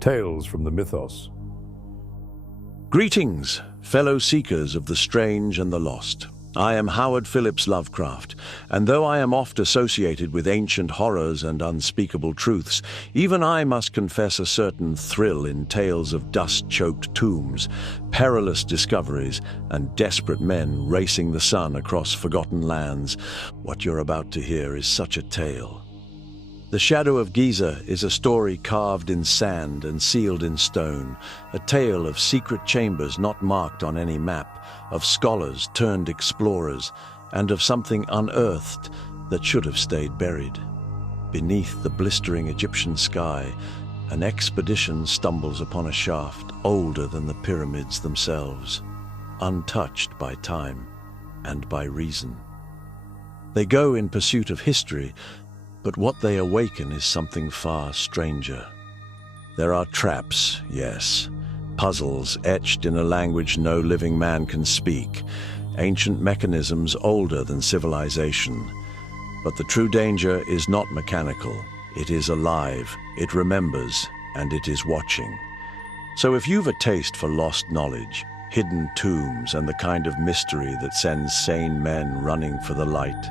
Tales from the Mythos. Greetings, fellow seekers of the strange and the lost. I am Howard Phillips Lovecraft, and though I am oft associated with ancient horrors and unspeakable truths, even I must confess a certain thrill in tales of dust-choked tombs, perilous discoveries, and desperate men racing the sun across forgotten lands. What you're about to hear is such a tale. The Shadow of Giza is a story carved in sand and sealed in stone, a tale of secret chambers not marked on any map, of scholars turned explorers, and of something unearthed that should have stayed buried. Beneath the blistering Egyptian sky, an expedition stumbles upon a shaft older than the pyramids themselves, untouched by time and by reason. They go in pursuit of history, but what they awaken is something far stranger. There are traps, yes, puzzles etched in a language no living man can speak, ancient mechanisms older than civilization. But the true danger is not mechanical. It is alive, it remembers, and it is watching. So if you've a taste for lost knowledge, hidden tombs, and the kind of mystery that sends sane men running for the light,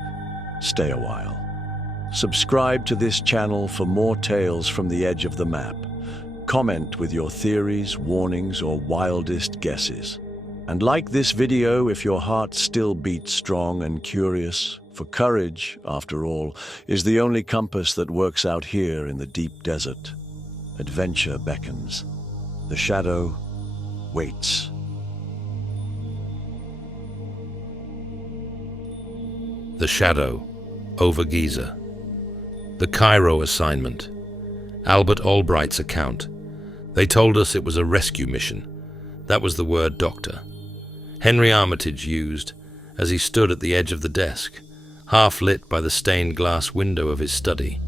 stay a while. Subscribe to this channel for more tales from the edge of the map. Comment with your theories, warnings, or wildest guesses. And like this video if your heart still beats strong and curious, for courage, after all, is the only compass that works out here in the deep desert. Adventure beckons. The shadow waits. The Shadow over Giza. The Cairo assignment. Albert Albright's account. They told us it was a rescue mission. That was the word doctor Henry Armitage used as he stood at the edge of the desk, half lit by the stained glass window of his study,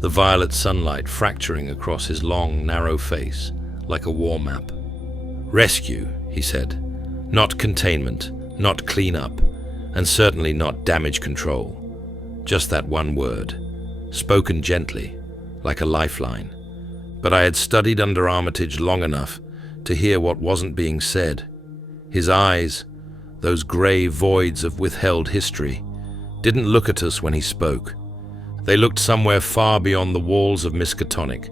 the violet sunlight fracturing across his long, narrow face like a war map. Rescue, he said. Not containment, not clean up, and certainly not damage control. Just that one word, spoken gently, like a lifeline. But I had studied under Armitage long enough to hear what wasn't being said. His eyes, those grey voids of withheld history, didn't look at us when he spoke. They looked somewhere far beyond the walls of Miskatonic,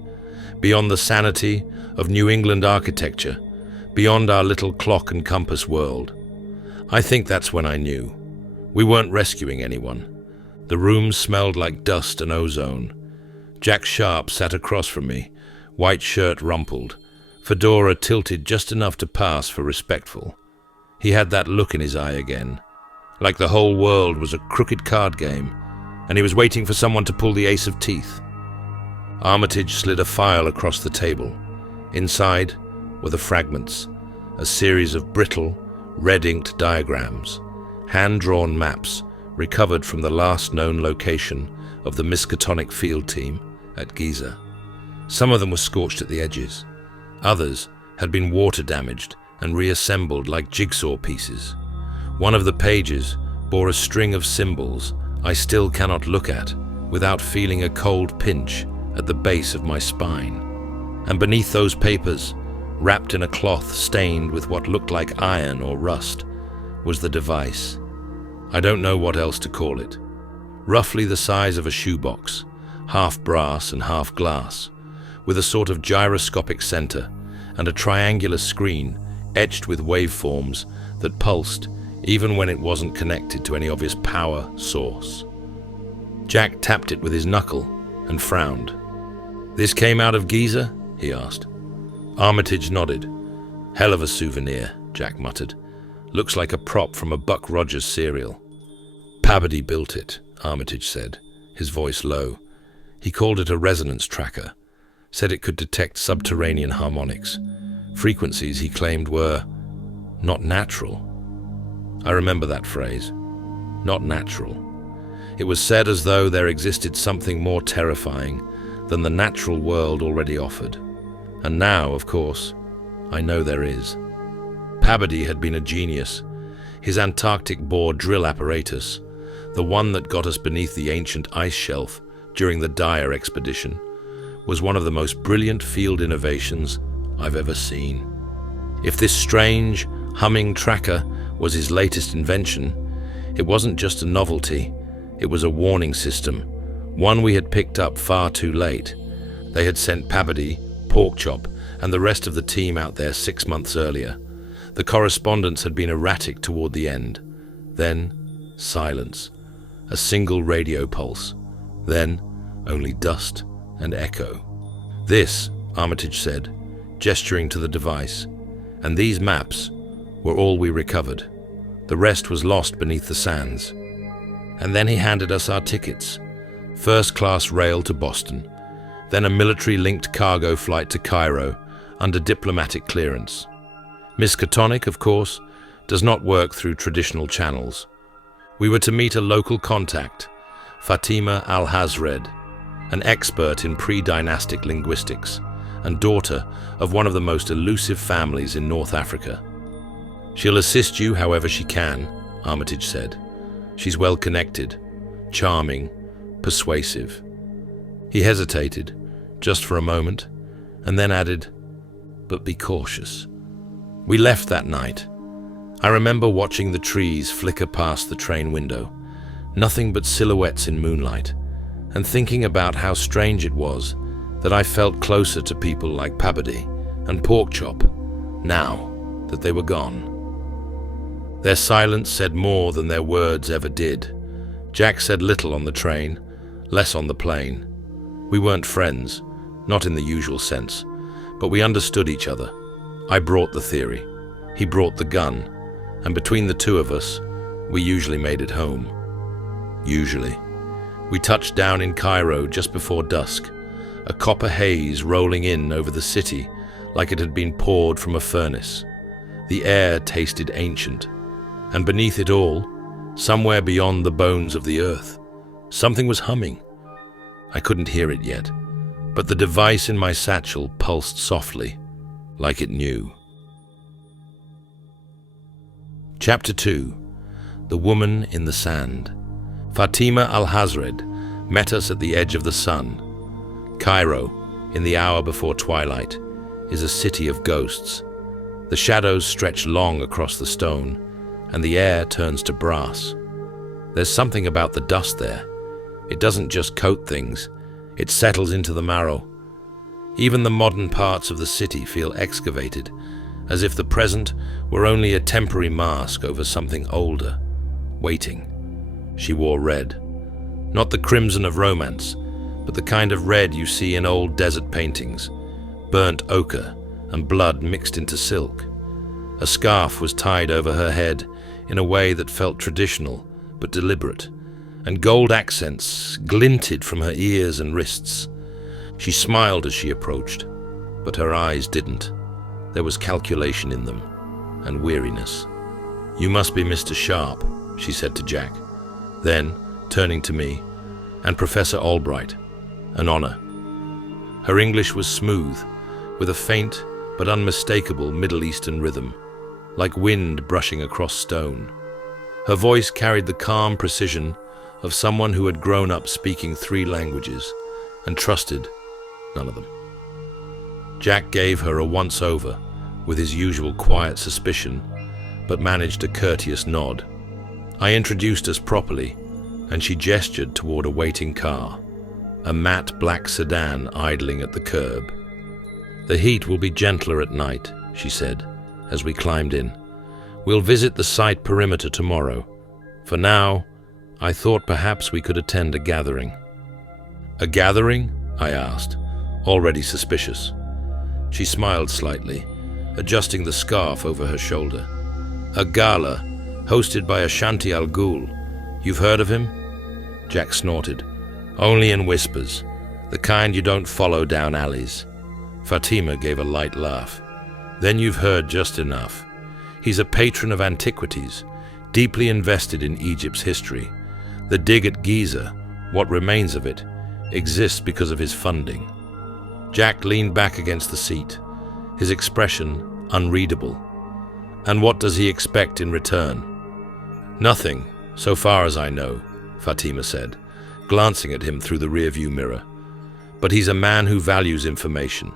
beyond the sanity of New England architecture, beyond our little clock and compass world. I think that's when I knew. We weren't rescuing anyone. The room smelled like dust and ozone. Jack Sharp sat across from me, white shirt rumpled, fedora tilted just enough to pass for respectful. He had that look in his eye again, like the whole world was a crooked card game, and he was waiting for someone to pull the ace of teeth. Armitage slid a file across the table. Inside were the fragments, a series of brittle, red-inked diagrams, hand-drawn maps recovered from the last known location of the Miskatonic field team at Giza. Some of them were scorched at the edges. Others had been water damaged and reassembled like jigsaw pieces. One of the pages bore a string of symbols I still cannot look at without feeling a cold pinch at the base of my spine. And beneath those papers, wrapped in a cloth stained with what looked like iron or rust, was the device. I don't know what else to call it. Roughly the size of a shoebox, half brass and half glass, with a sort of gyroscopic center and a triangular screen etched with waveforms that pulsed even when it wasn't connected to any obvious power source. Jack tapped it with his knuckle and frowned. "This came out of Giza?" he asked. Armitage nodded. "Hell of a souvenir," Jack muttered. "Looks like a prop from a Buck Rogers serial." "Pabody built it," Armitage said, his voice low. He called it a resonance tracker, said it could detect subterranean harmonics, frequencies he claimed were not natural. I remember that phrase, not natural. It was said as though there existed something more terrifying than the natural world already offered. And now, of course, I know there is. Pabody had been a genius. His Antarctic bore drill apparatus, the one that got us beneath the ancient ice shelf during the Dyer expedition, was one of the most brilliant field innovations I've ever seen. If this strange, humming tracker was his latest invention, it wasn't just a novelty, it was a warning system, one we had picked up far too late. They had sent Pabody, Porkchop, and the rest of the team out there 6 months earlier. The correspondence had been erratic toward the end. Then, silence. A single radio pulse. Then, only dust and echo. This, Armitage said, gesturing to the device, and these maps were all we recovered. The rest was lost beneath the sands. And then he handed us our tickets. First-class rail to Boston, then a military-linked cargo flight to Cairo under diplomatic clearance. Miskatonic, of course, does not work through traditional channels. We were to meet a local contact, Fatima Al-Hazred, an expert in pre-dynastic linguistics and daughter of one of the most elusive families in North Africa. She'll assist you however she can, Armitage said. She's well-connected, charming, persuasive. He hesitated, just for a moment, and then added, "But be cautious." We left that night. I remember watching the trees flicker past the train window, nothing but silhouettes in moonlight, and thinking about how strange it was that I felt closer to people like Pabody and Porkchop, now that they were gone. Their silence said more than their words ever did. Jack said little on the train, less on the plane. We weren't friends, not in the usual sense, but we understood each other. I brought the theory, he brought the gun, and between the two of us, we usually made it home. Usually. We touched down in Cairo just before dusk, a copper haze rolling in over the city like it had been poured from a furnace. The air tasted ancient, and beneath it all, somewhere beyond the bones of the earth, something was humming. I couldn't hear it yet, but the device in my satchel pulsed softly, like it knew. Chapter 2. The Woman in the Sand. Fatima Al-Hazred met us at the edge of the sun. Cairo, in the hour before twilight, is a city of ghosts. The shadows stretch long across the stone, and the air turns to brass. There's something about the dust there. It doesn't just coat things, it settles into the marrow. Even the modern parts of the city feel excavated, as if the present were only a temporary mask over something older, waiting. She wore red. Not the crimson of romance, but the kind of red you see in old desert paintings, burnt ochre and blood mixed into silk. A scarf was tied over her head in a way that felt traditional but deliberate, and gold accents glinted from her ears and wrists. She smiled as she approached, but her eyes didn't. There was calculation in them, and weariness. "You must be Mr. Sharp," she said to Jack. Then, turning to me, "And Professor Albright. An honor." Her English was smooth, with a faint but unmistakable Middle Eastern rhythm, like wind brushing across stone. Her voice carried the calm precision of someone who had grown up speaking 3 languages and trusted none of them. Jack gave her a once-over with his usual quiet suspicion, but managed a courteous nod. I introduced us properly, and she gestured toward a waiting car, a matte black sedan idling at the curb. "The heat will be gentler at night," she said, as we climbed in. "We'll visit the site perimeter tomorrow. For now, I thought perhaps we could attend a gathering." "A gathering?" I asked, already suspicious. She smiled slightly, adjusting the scarf over her shoulder. "A gala, hosted by Ashanti Al Ghul. You've heard of him?" Jack snorted. "Only in whispers, the kind you don't follow down alleys." Fatima gave a light laugh. "Then you've heard just enough. He's a patron of antiquities, deeply invested in Egypt's history. The dig at Giza, what remains of it, exists because of his funding." Jack leaned back against the seat, his expression unreadable. "And what does he expect in return?" "Nothing, so far as I know," Fatima said, glancing at him through the rearview mirror. But he's a man who values information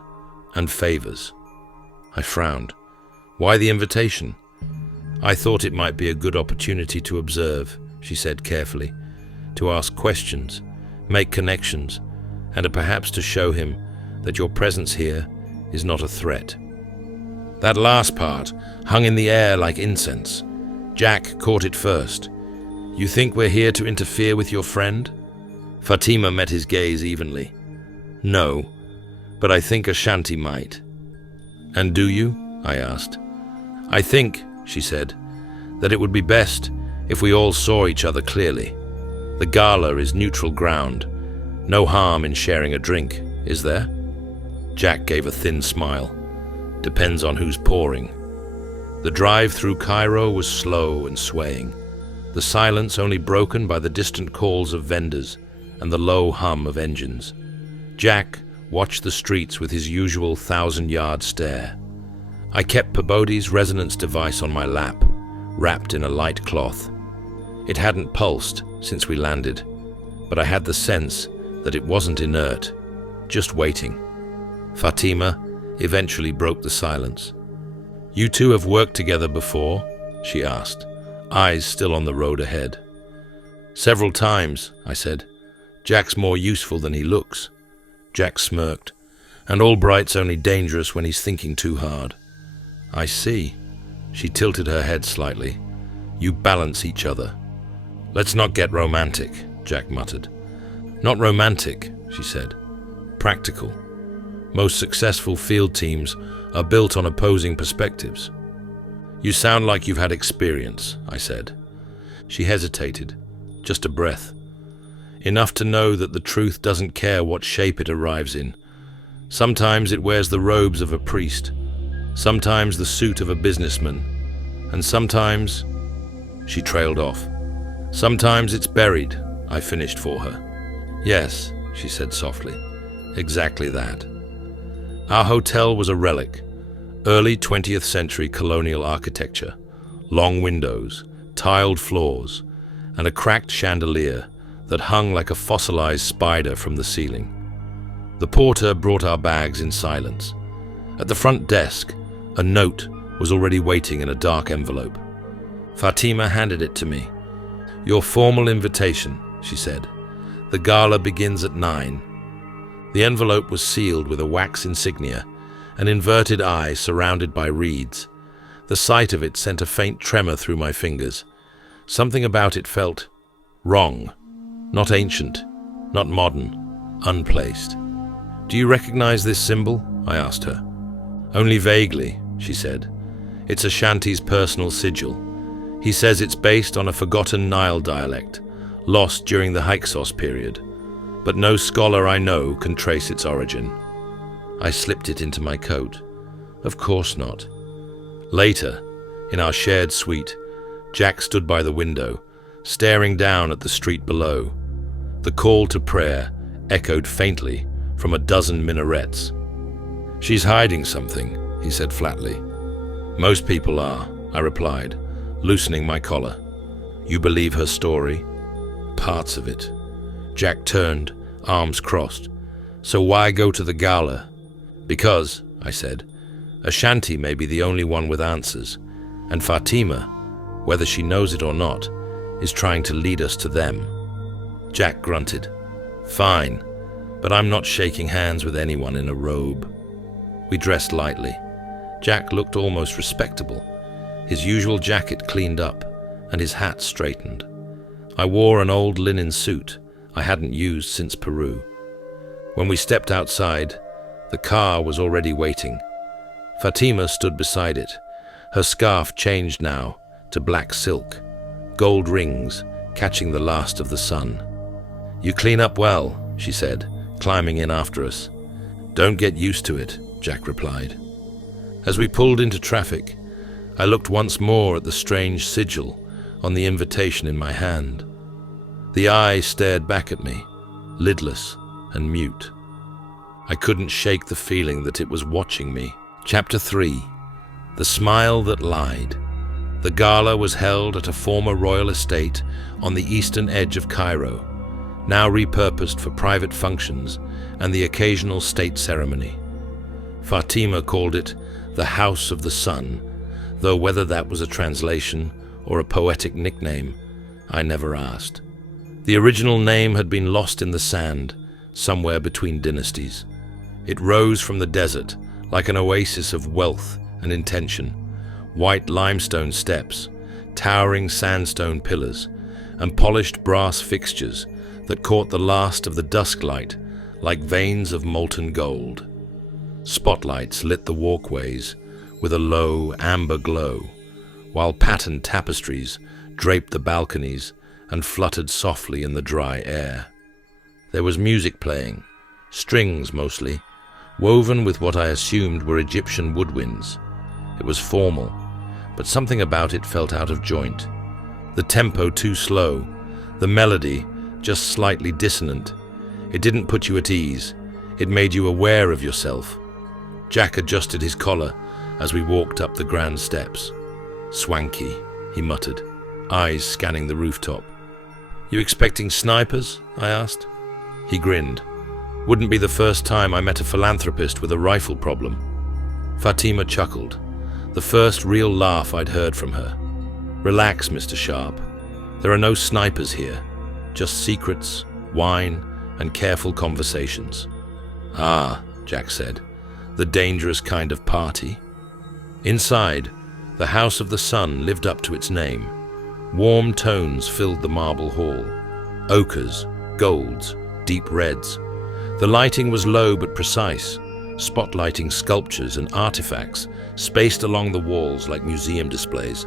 and favors. I frowned. Why the invitation? I thought it might be a good opportunity to observe, she said carefully, to ask questions, make connections, and perhaps to show him that your presence here is not a threat. That last part hung in the air like incense. Jack caught it first. You think we're here to interfere with your friend? Fatima met his gaze evenly. No, but I think Ashanti might. And do you? I asked. I think, she said, that it would be best if we all saw each other clearly. The gala is neutral ground. No harm in sharing a drink, is there? Jack gave a thin smile. Depends on who's pouring. The drive through Cairo was slow and swaying, the silence only broken by the distant calls of vendors and the low hum of engines. Jack watched the streets with his usual 1,000-yard stare. I kept Peabody's resonance device on my lap, wrapped in a light cloth. It hadn't pulsed since we landed, but I had the sense that it wasn't inert, just waiting. Fatima eventually broke the silence. You two have worked together before? She asked, eyes still on the road ahead. Several times, I said. Jack's more useful than he looks. Jack smirked. And Albright's only dangerous when he's thinking too hard. I see. She tilted her head slightly. You balance each other. Let's not get romantic, Jack muttered. Not romantic, she said. Practical. Most successful field teams are built on opposing perspectives. You sound like you've had experience, I said. She hesitated, just a breath. Enough to know that the truth doesn't care what shape it arrives in. Sometimes it wears the robes of a priest, sometimes the suit of a businessman, and sometimes... She trailed off. Sometimes it's buried, I finished for her. Yes, she said softly, exactly that. Our hotel was a relic, early 20th century colonial architecture, long windows, tiled floors, and a cracked chandelier that hung like a fossilized spider from the ceiling. The porter brought our bags in silence. At the front desk, a note was already waiting in a dark envelope. Fatima handed it to me. Your formal invitation, she said. The gala begins at 9. The envelope was sealed with a wax insignia, an inverted eye surrounded by reeds. The sight of it sent a faint tremor through my fingers. Something about it felt wrong. Not ancient, not modern, unplaced. Do you recognize this symbol? I asked her. Only vaguely, she said. It's Ashanti's personal sigil. He says it's based on a forgotten Nile dialect, lost during the Hyksos period, but no scholar I know can trace its origin. I slipped it into my coat. Of course not. Later, in our shared suite, Jack stood by the window, staring down at the street below. The call to prayer echoed faintly from a dozen minarets. She's hiding something, he said flatly. Most people are, I replied, loosening my collar. You believe her story? Parts of it. Jack turned, arms crossed. So why go to the gala? Because, I said, Ashanti may be the only one with answers, and Fatima, whether she knows it or not, is trying to lead us to them. Jack grunted. Fine, but I'm not shaking hands with anyone in a robe. We dressed lightly. Jack looked almost respectable, his usual jacket cleaned up, and his hat straightened. I wore an old linen suit I hadn't used since Peru. When we stepped outside, the car was already waiting. Fatima stood beside it. Her scarf changed now to black silk, gold rings catching the last of the sun. You clean up well, she said, climbing in after us. Don't get used to it, Jack replied. As we pulled into traffic, I looked once more at the strange sigil on the invitation in my hand. The eye stared back at me, lidless and mute. I couldn't shake the feeling that it was watching me. Chapter 3. The Smile That Lied. The gala was held at a former royal estate on the eastern edge of Cairo. now repurposed for private functions and the occasional state ceremony. Fatima called it the House of the Sun, though whether that was a translation or a poetic nickname, I never asked. The original name had been lost in the sand, somewhere between dynasties. It rose from the desert like an oasis of wealth and intention, white limestone steps, towering sandstone pillars, and polished brass fixtures that caught the last of the dusk light like veins of molten gold. Spotlights lit the walkways with a low amber glow, while patterned tapestries draped the balconies and fluttered softly in the dry air. There was music playing, strings mostly, woven with what I assumed were Egyptian woodwinds. It was formal, but something about it felt out of joint. The tempo too slow, the melody just slightly dissonant. It didn't put you at ease. It made you aware of yourself. Jack adjusted his collar as we walked up the grand steps. "Swanky," he muttered, eyes scanning the rooftop. "You expecting snipers?" I asked. He grinned. Wouldn't be the first time I met a philanthropist with a rifle problem. Fatima chuckled, the first real laugh I'd heard from her. "Relax, Mr. Sharp. There are no snipers here, just secrets, wine, and careful conversations." "Ah," Jack said, "the dangerous kind of party." Inside, the House of the Sun lived up to its name. Warm tones filled the marble hall. Ochres, golds, deep reds. The lighting was low but precise, spotlighting sculptures and artifacts spaced along the walls like museum displays.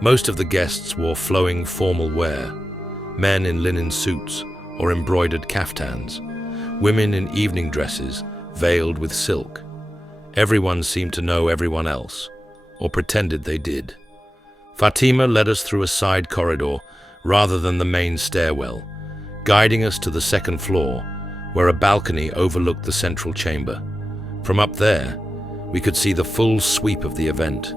Most of the guests wore flowing formal wear, men in linen suits or embroidered caftans, women in evening dresses veiled with silk. Everyone seemed to know everyone else, or pretended they did. Fatima led us through a side corridor rather than the main stairwell, guiding us to the second floor, where a balcony overlooked the central chamber. From up there, we could see the full sweep of the event.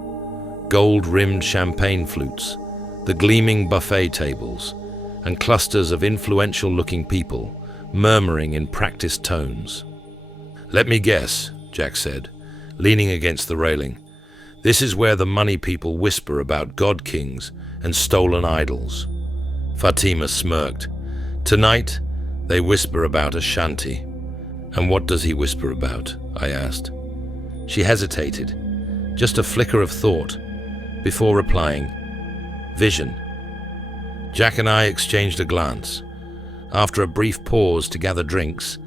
Gold-rimmed champagne flutes, the gleaming buffet tables, and clusters of influential-looking people murmuring in practiced tones. "Let me guess," Jack said, leaning against the railing. "This is where the money people whisper about god-kings and stolen idols." Fatima smirked. "Tonight, they whisper about Ashanti." "And what does he whisper about?" I asked. She hesitated, just a flicker of thought, before replying, "Vision." Jack and I exchanged a glance. After a brief pause to gather drinks,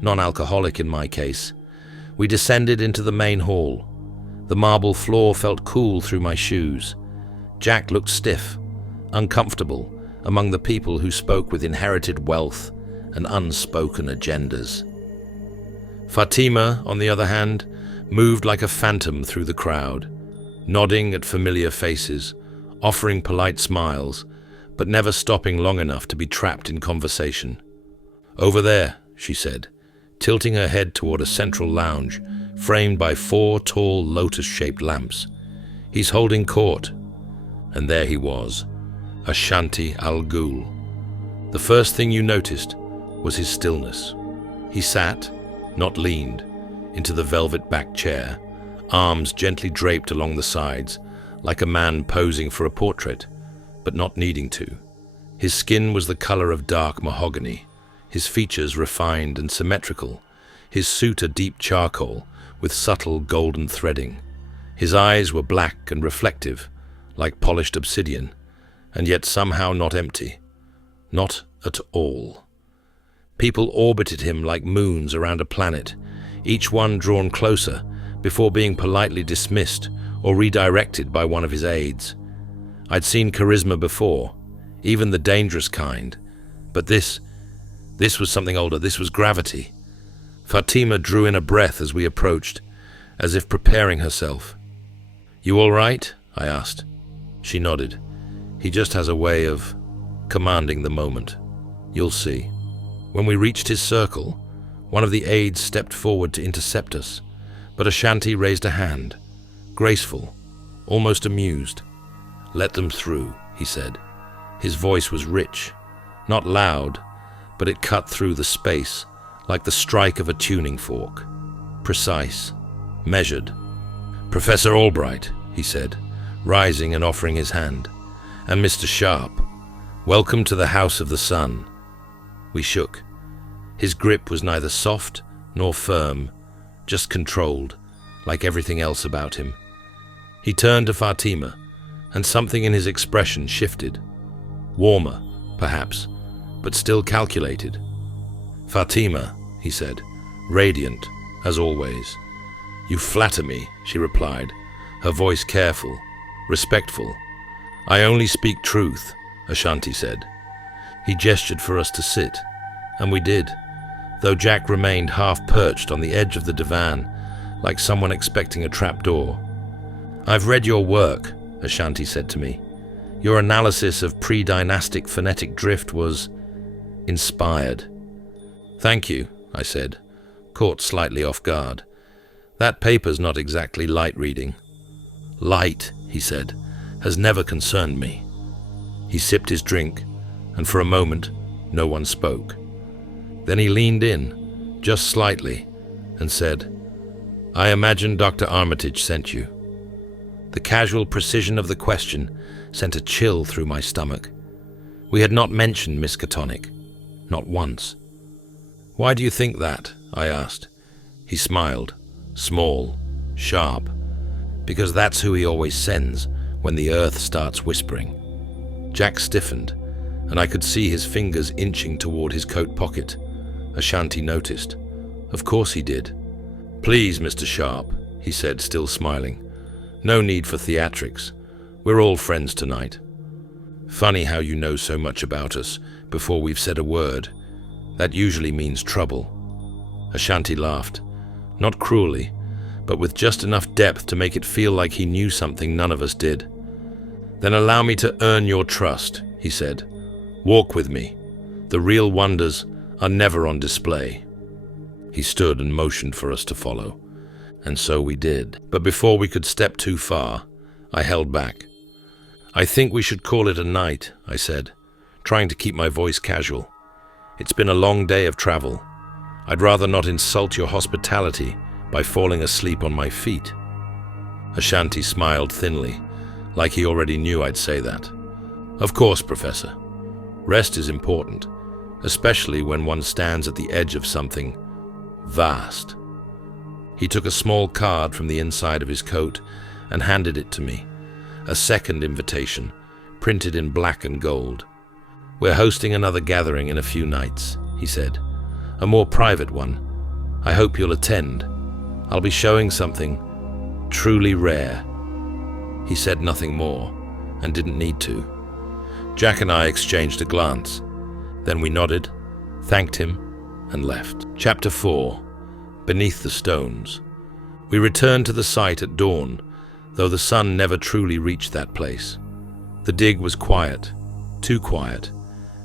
non-alcoholic in my case, we descended into the main hall. The marble floor felt cool through my shoes. Jack looked stiff, uncomfortable among the people who spoke with inherited wealth and unspoken agendas. Fatima, on the other hand, moved like a phantom through the crowd, nodding at familiar faces, offering polite smiles, but never stopping long enough to be trapped in conversation. "Over there," she said, tilting her head toward a central lounge framed by 4 tall lotus-shaped lamps. "He's holding court." And there he was, Ashanti al-Ghul. The first thing you noticed was his stillness. He sat, not leaned, into the velvet-backed chair, arms gently draped along the sides, like a man posing for a portrait, but not needing to. His skin was the color of dark mahogany, his features refined and symmetrical, his suit a deep charcoal with subtle golden threading. His eyes were black and reflective, like polished obsidian, and yet somehow not empty. Not at all. People orbited him like moons around a planet, each one drawn closer before being politely dismissed or redirected by one of his aides. I'd seen charisma before, even the dangerous kind, but this was something older. This was gravity. Fatima drew in a breath as we approached, as if preparing herself. "You all right?" I asked. She nodded. "He just has a way of commanding the moment. You'll see." When we reached his circle, one of the aides stepped forward to intercept us, but Ashanti raised a hand, graceful, almost amused. "Let them through," he said. His voice was rich, not loud, but it cut through the space like the strike of a tuning fork. Precise, measured. "Professor Albright," he said, rising and offering his hand, "and Mr. Sharp, welcome to the House of the Sun." We shook. His grip was neither soft nor firm, just controlled, like everything else about him. He turned to Fatima, and something in his expression shifted. Warmer, perhaps, but still calculated. "Fatima," he said, radiant, as always. "You flatter me," she replied, her voice careful, respectful. "I only speak truth," Ashanti said. He gestured for us to sit, and we did, though Jack remained half-perched on the edge of the divan, like someone expecting a trapdoor. "I've read your work," Ashanti said to me. "Your analysis of pre-dynastic phonetic drift was inspired." "Thank you," I said, caught slightly off guard. "That paper's not exactly light reading." "Light," he said, "has never concerned me." He sipped his drink, and for a moment, no one spoke. Then he leaned in, just slightly, and said, "I imagine Dr. Armitage sent you." The casual precision of the question sent a chill through my stomach. We had not mentioned Miskatonic, not once. "Why do you think that?" I asked. He smiled, small, sharp, because that's who he always sends when the earth starts whispering. Jack stiffened, and I could see his fingers inching toward his coat pocket. Ashanti noticed. Of course he did. "Please, Mr. Sharp," he said, still smiling. "No need for theatrics. We're all friends tonight." "Funny how you know so much about us before we've said a word. That usually means trouble." Ashanti laughed, not cruelly, but with just enough depth to make it feel like he knew something none of us did. "Then allow me to earn your trust," he said. "Walk with me. The real wonders are never on display." He stood and motioned for us to follow, and so we did. But before we could step too far, I held back. "I think we should call it a night," I said, trying to keep my voice casual. "It's been a long day of travel. I'd rather not insult your hospitality by falling asleep on my feet." Ashanti smiled thinly, like he already knew I'd say that. "Of course, Professor. Rest is important, especially when one stands at the edge of something vast." He took a small card from the inside of his coat and handed it to me, a second invitation, printed in black and gold. "We're hosting another gathering in a few nights," he said. "A more private one. I hope you'll attend. I'll be showing something truly rare." He said nothing more, and didn't need to. Jack and I exchanged a glance. Then we nodded, thanked him, and left. Chapter 4. Beneath the Stones. We returned to the site at dawn, though the sun never truly reached that place. The dig was quiet, too quiet,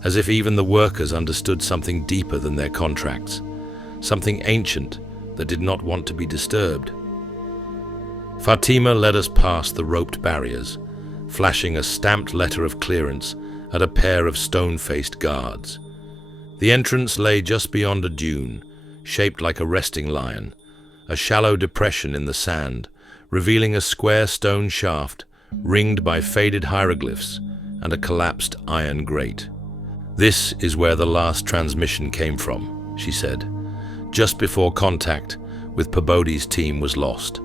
as if even the workers understood something deeper than their contracts, something ancient that did not want to be disturbed. Fatima led us past the roped barriers, flashing a stamped letter of clearance at a pair of stone-faced guards. The entrance lay just beyond a dune, shaped like a resting lion, a shallow depression in the sand, revealing a square stone shaft ringed by faded hieroglyphs and a collapsed iron grate. "This is where the last transmission came from," she said, just before contact with Pabodi's team was lost.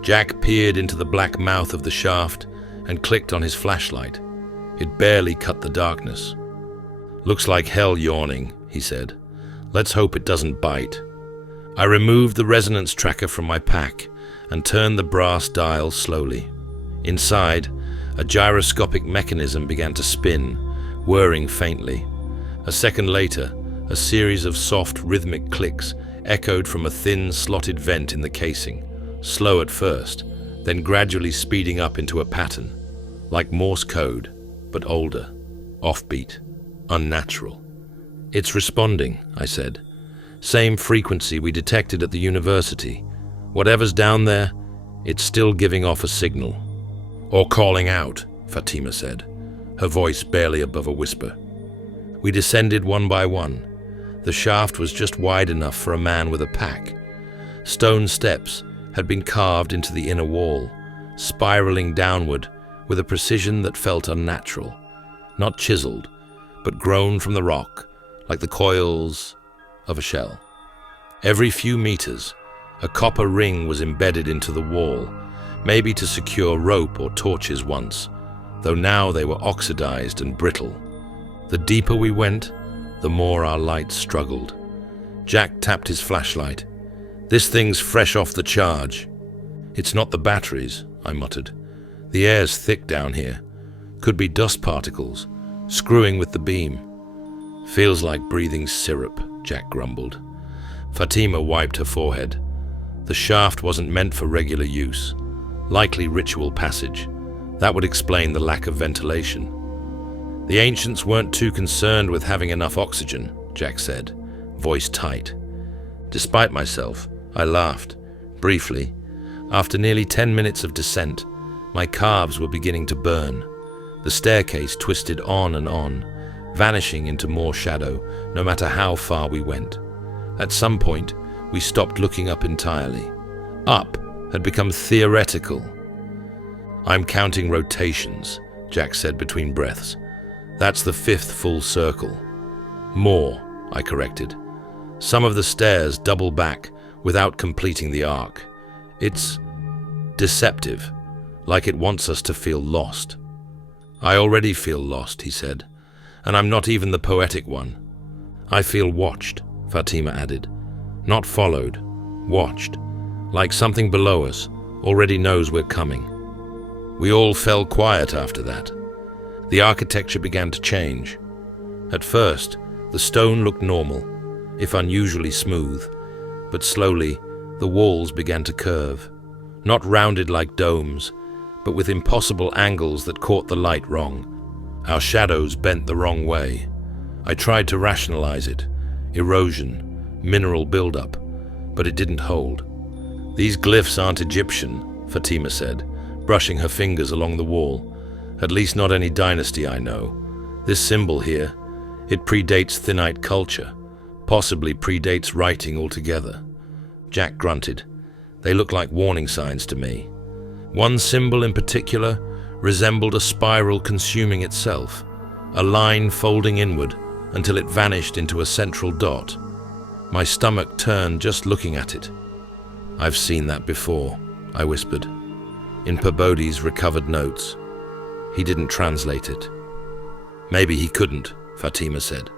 Jack peered into the black mouth of the shaft and clicked on his flashlight. It barely cut the darkness. "Looks like hell yawning," he said. "Let's hope it doesn't bite." I removed the resonance tracker from my pack and turned the brass dial slowly. Inside, a gyroscopic mechanism began to spin, whirring faintly. A second later, a series of soft, rhythmic clicks echoed from a thin, slotted vent in the casing, slow at first, then gradually speeding up into a pattern, like Morse code, but older, offbeat, unnatural. "It's responding," I said. "Same frequency we detected at the university. Whatever's down there, it's still giving off a signal." "Or calling out," Fatima said, her voice barely above a whisper. We descended one by one. The shaft was just wide enough for a man with a pack. Stone steps had been carved into the inner wall, spiraling downward with a precision that felt unnatural, not chiseled, but grown from the rock, like the coils of a shell. Every few meters, a copper ring was embedded into the wall, maybe to secure rope or torches once, though now they were oxidized and brittle. The deeper we went, the more our light struggled. Jack tapped his flashlight. "This thing's fresh off the charge." "It's not the batteries," I muttered. "The air's thick down here. Could be dust particles, screwing with the beam." "Feels like breathing syrup," Jack grumbled. Fatima wiped her forehead. The shaft wasn't meant for regular use. Likely ritual passage. That would explain the lack of ventilation. "The ancients weren't too concerned with having enough oxygen," Jack said, voice tight. Despite myself, I laughed, briefly. After nearly 10 minutes of descent, my calves were beginning to burn. The staircase twisted on and on, vanishing into more shadow, no matter how far we went. At some point, we stopped looking up entirely. Up had become theoretical. "I'm counting rotations," Jack said between breaths. "That's the 5th full circle." "More," I corrected. "Some of the stairs double back without completing the arc. It's deceptive, like it wants us to feel lost." "I already feel lost," he said, "and I'm not even the poetic one." "I feel watched," Fatima added. "Not followed, watched, like something below us already knows we're coming." We all fell quiet after that. The architecture began to change. At first, the stone looked normal, if unusually smooth, but slowly the walls began to curve, not rounded like domes, but with impossible angles that caught the light wrong. Our shadows bent the wrong way. I tried to rationalize it, erosion, mineral buildup, but it didn't hold. "These glyphs aren't Egyptian," Fatima said, brushing her fingers along the wall. "At least not any dynasty I know. This symbol here, it predates Thinite culture, possibly predates writing altogether." Jack grunted. "They look like warning signs to me." One symbol in particular resembled a spiral consuming itself, a line folding inward until it vanished into a central dot. My stomach turned just looking at it. "I've seen that before," I whispered, in Perbodi's recovered notes. He didn't translate it. "Maybe he couldn't," Fatima said.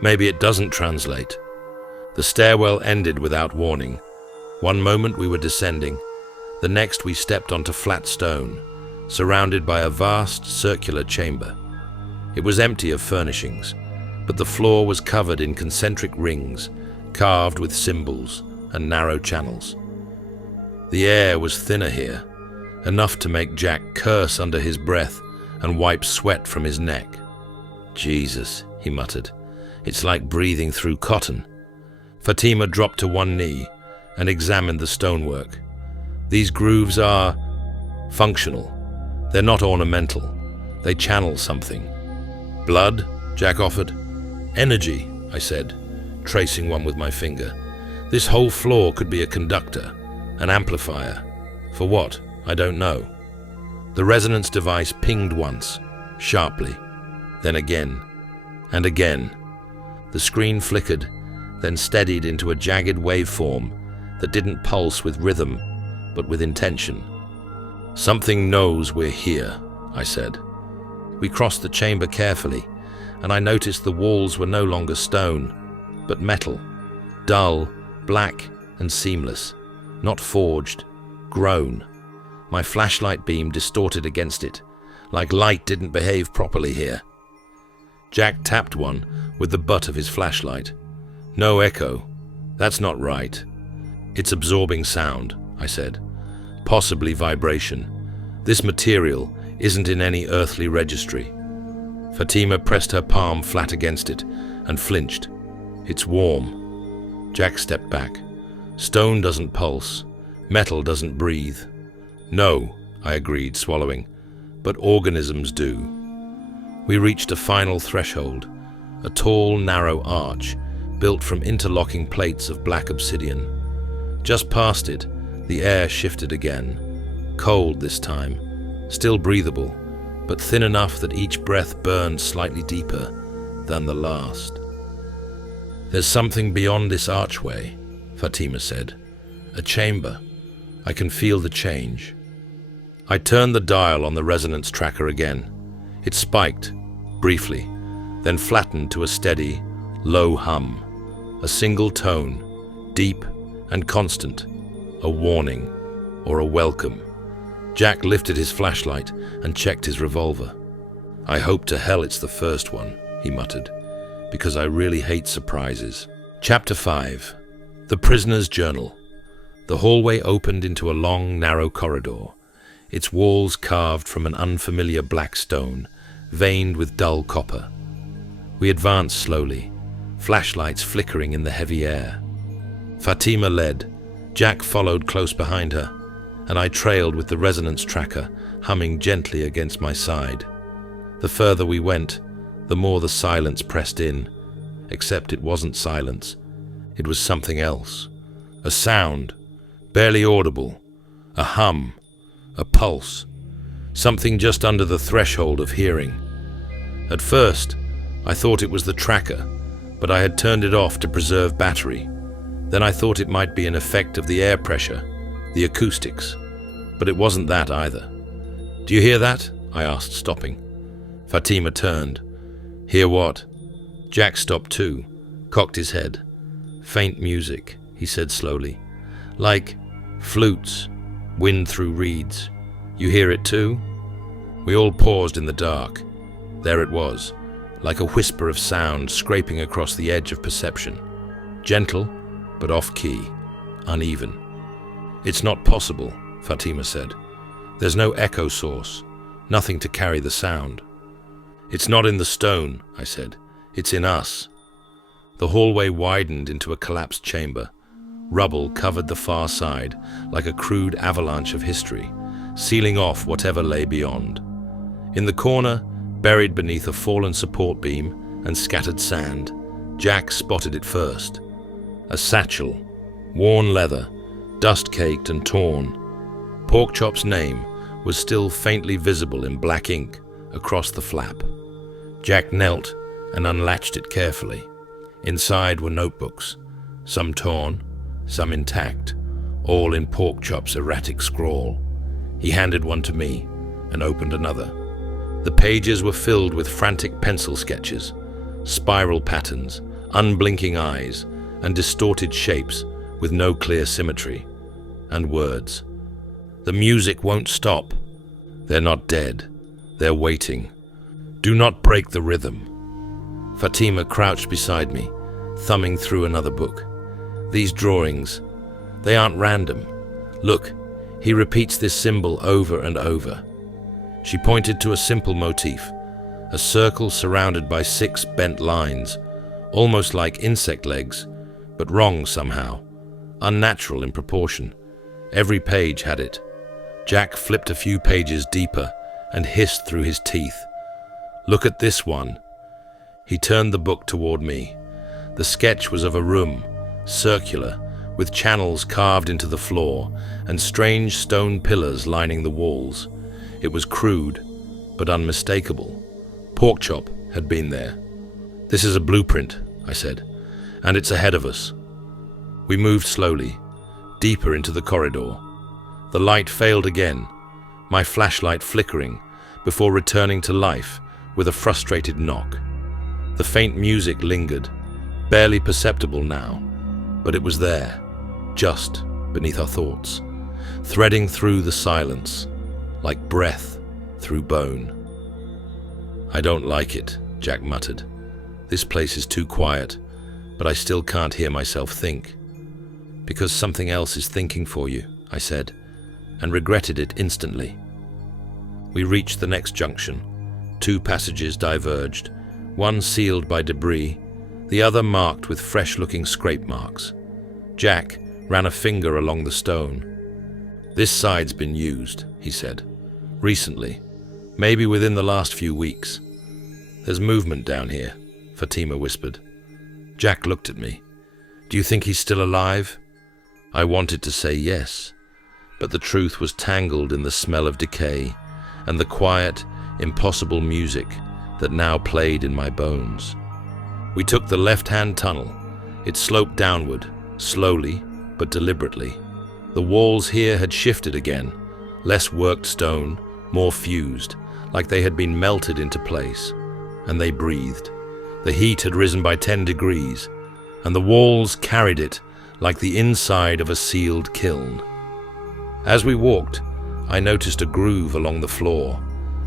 "Maybe it doesn't translate." The stairwell ended without warning. One moment we were descending, the next we stepped onto flat stone, surrounded by a vast circular chamber. It was empty of furnishings, but the floor was covered in concentric rings, carved with symbols and narrow channels. The air was thinner here, enough to make Jack curse under his breath and wipe sweat from his neck. "Jesus," he muttered, "it's like breathing through cotton." Fatima dropped to one knee and examined the stonework. "These grooves are functional. They're not ornamental. They channel something." "Blood?" Jack offered. "Energy," I said, tracing one with my finger. "This whole floor could be a conductor, an amplifier. For what? I don't know." The resonance device pinged once, sharply, then again, and again. The screen flickered, then steadied into a jagged waveform that didn't pulse with rhythm, but with intention. "Something knows we're here," I said. We crossed the chamber carefully, and I noticed the walls were no longer stone, but metal, dull, black, and seamless, not forged, grown. My flashlight beam distorted against it, like light didn't behave properly here. Jack tapped one with the butt of his flashlight. "No echo. That's not right." "It's absorbing sound," I said. "Possibly vibration. This material isn't in any earthly registry." Fatima pressed her palm flat against it and flinched. "It's warm." Jack stepped back. "Stone doesn't pulse. Metal doesn't breathe." "No," I agreed, swallowing, "but organisms do." We reached a final threshold, a tall, narrow arch built from interlocking plates of black obsidian. Just past it, the air shifted again, cold this time, still breathable, but thin enough that each breath burned slightly deeper than the last. "There's something beyond this archway," Fatima said. "A chamber. I can feel the change." I turned the dial on the resonance tracker again. It spiked, briefly, then flattened to a steady, low hum. A single tone, deep and constant, a warning or a welcome. Jack lifted his flashlight and checked his revolver. "I hope to hell it's the first one," he muttered, "because I really hate surprises." Chapter 5. The Prisoner's Journal. The hallway opened into a long, narrow corridor, its walls carved from an unfamiliar black stone, veined with dull copper. We advanced slowly, flashlights flickering in the heavy air. Fatima led, Jack followed close behind her, and I trailed with the resonance tracker humming gently against my side. The further we went, the more the silence pressed in, except it wasn't silence. It was something else. A sound, barely audible, a hum, a pulse, something just under the threshold of hearing. At first, I thought it was the tracker, but I had turned it off to preserve battery. Then I thought it might be an effect of the air pressure, the acoustics, but it wasn't that either. "Do you hear that?" I asked, stopping. Fatima turned. "Hear what?" Jack stopped too, cocked his head. "Faint music," he said slowly. "Like flutes, wind through reeds. You hear it too?" We all paused in the dark. There it was, like a whisper of sound scraping across the edge of perception. Gentle, but off-key, uneven. "It's not possible," Fatima said. "There's no echo source, nothing to carry the sound." "It's not in the stone," I said. "It's in us." The hallway widened into a collapsed chamber. Rubble covered the far side like a crude avalanche of history, sealing off whatever lay beyond. In the corner, buried beneath a fallen support beam and scattered sand, Jack spotted it first. A satchel, worn leather, dust-caked and torn. Porkchop's name was still faintly visible in black ink across the flap. Jack knelt and unlatched it carefully. Inside were notebooks, some torn, some intact, all in Porkchop's erratic scrawl. He handed one to me and opened another. The pages were filled with frantic pencil sketches, spiral patterns, unblinking eyes, and distorted shapes with no clear symmetry, and words. "The music won't stop. They're not dead. They're waiting. Do not break the rhythm." Fatima crouched beside me, thumbing through another book. "These drawings, they aren't random. Look, he repeats this symbol over and over." She pointed to a simple motif, a circle surrounded by 6 bent lines, almost like insect legs, but wrong somehow, unnatural in proportion. Every page had it. Jack flipped a few pages deeper and hissed through his teeth. "Look at this one." He turned the book toward me. The sketch was of a room, circular, with channels carved into the floor and strange stone pillars lining the walls. It was crude, but unmistakable. Porkchop had been there. "This is a blueprint," I said, "and it's ahead of us." We moved slowly, deeper into the corridor. The light failed again, my flashlight flickering, before returning to life with a frustrated knock. The faint music lingered, barely perceptible now, but it was there, just beneath our thoughts, threading through the silence, like breath through bone. "I don't like it," Jack muttered. "This place is too quiet, but I still can't hear myself think." "Because something else is thinking for you," I said, and regretted it instantly. We reached the next junction. 2 passages diverged, one sealed by debris, the other marked with fresh-looking scrape marks. Jack ran a finger along the stone. "This side's been used," he said. "Recently, maybe within the last few weeks. There's movement down here, Fatima whispered. Jack looked at me. Do you think he's still alive? I wanted to say yes, but the truth was tangled in the smell of decay and the quiet, impossible music that now played in my bones. We took the left-hand tunnel. It sloped downward, slowly but deliberately. The walls here had shifted again, less worked stone, more fused, like they had been melted into place. And they breathed. The heat had risen by 10 degrees, and the walls carried it like the inside of a sealed kiln. As we walked, I noticed a groove along the floor,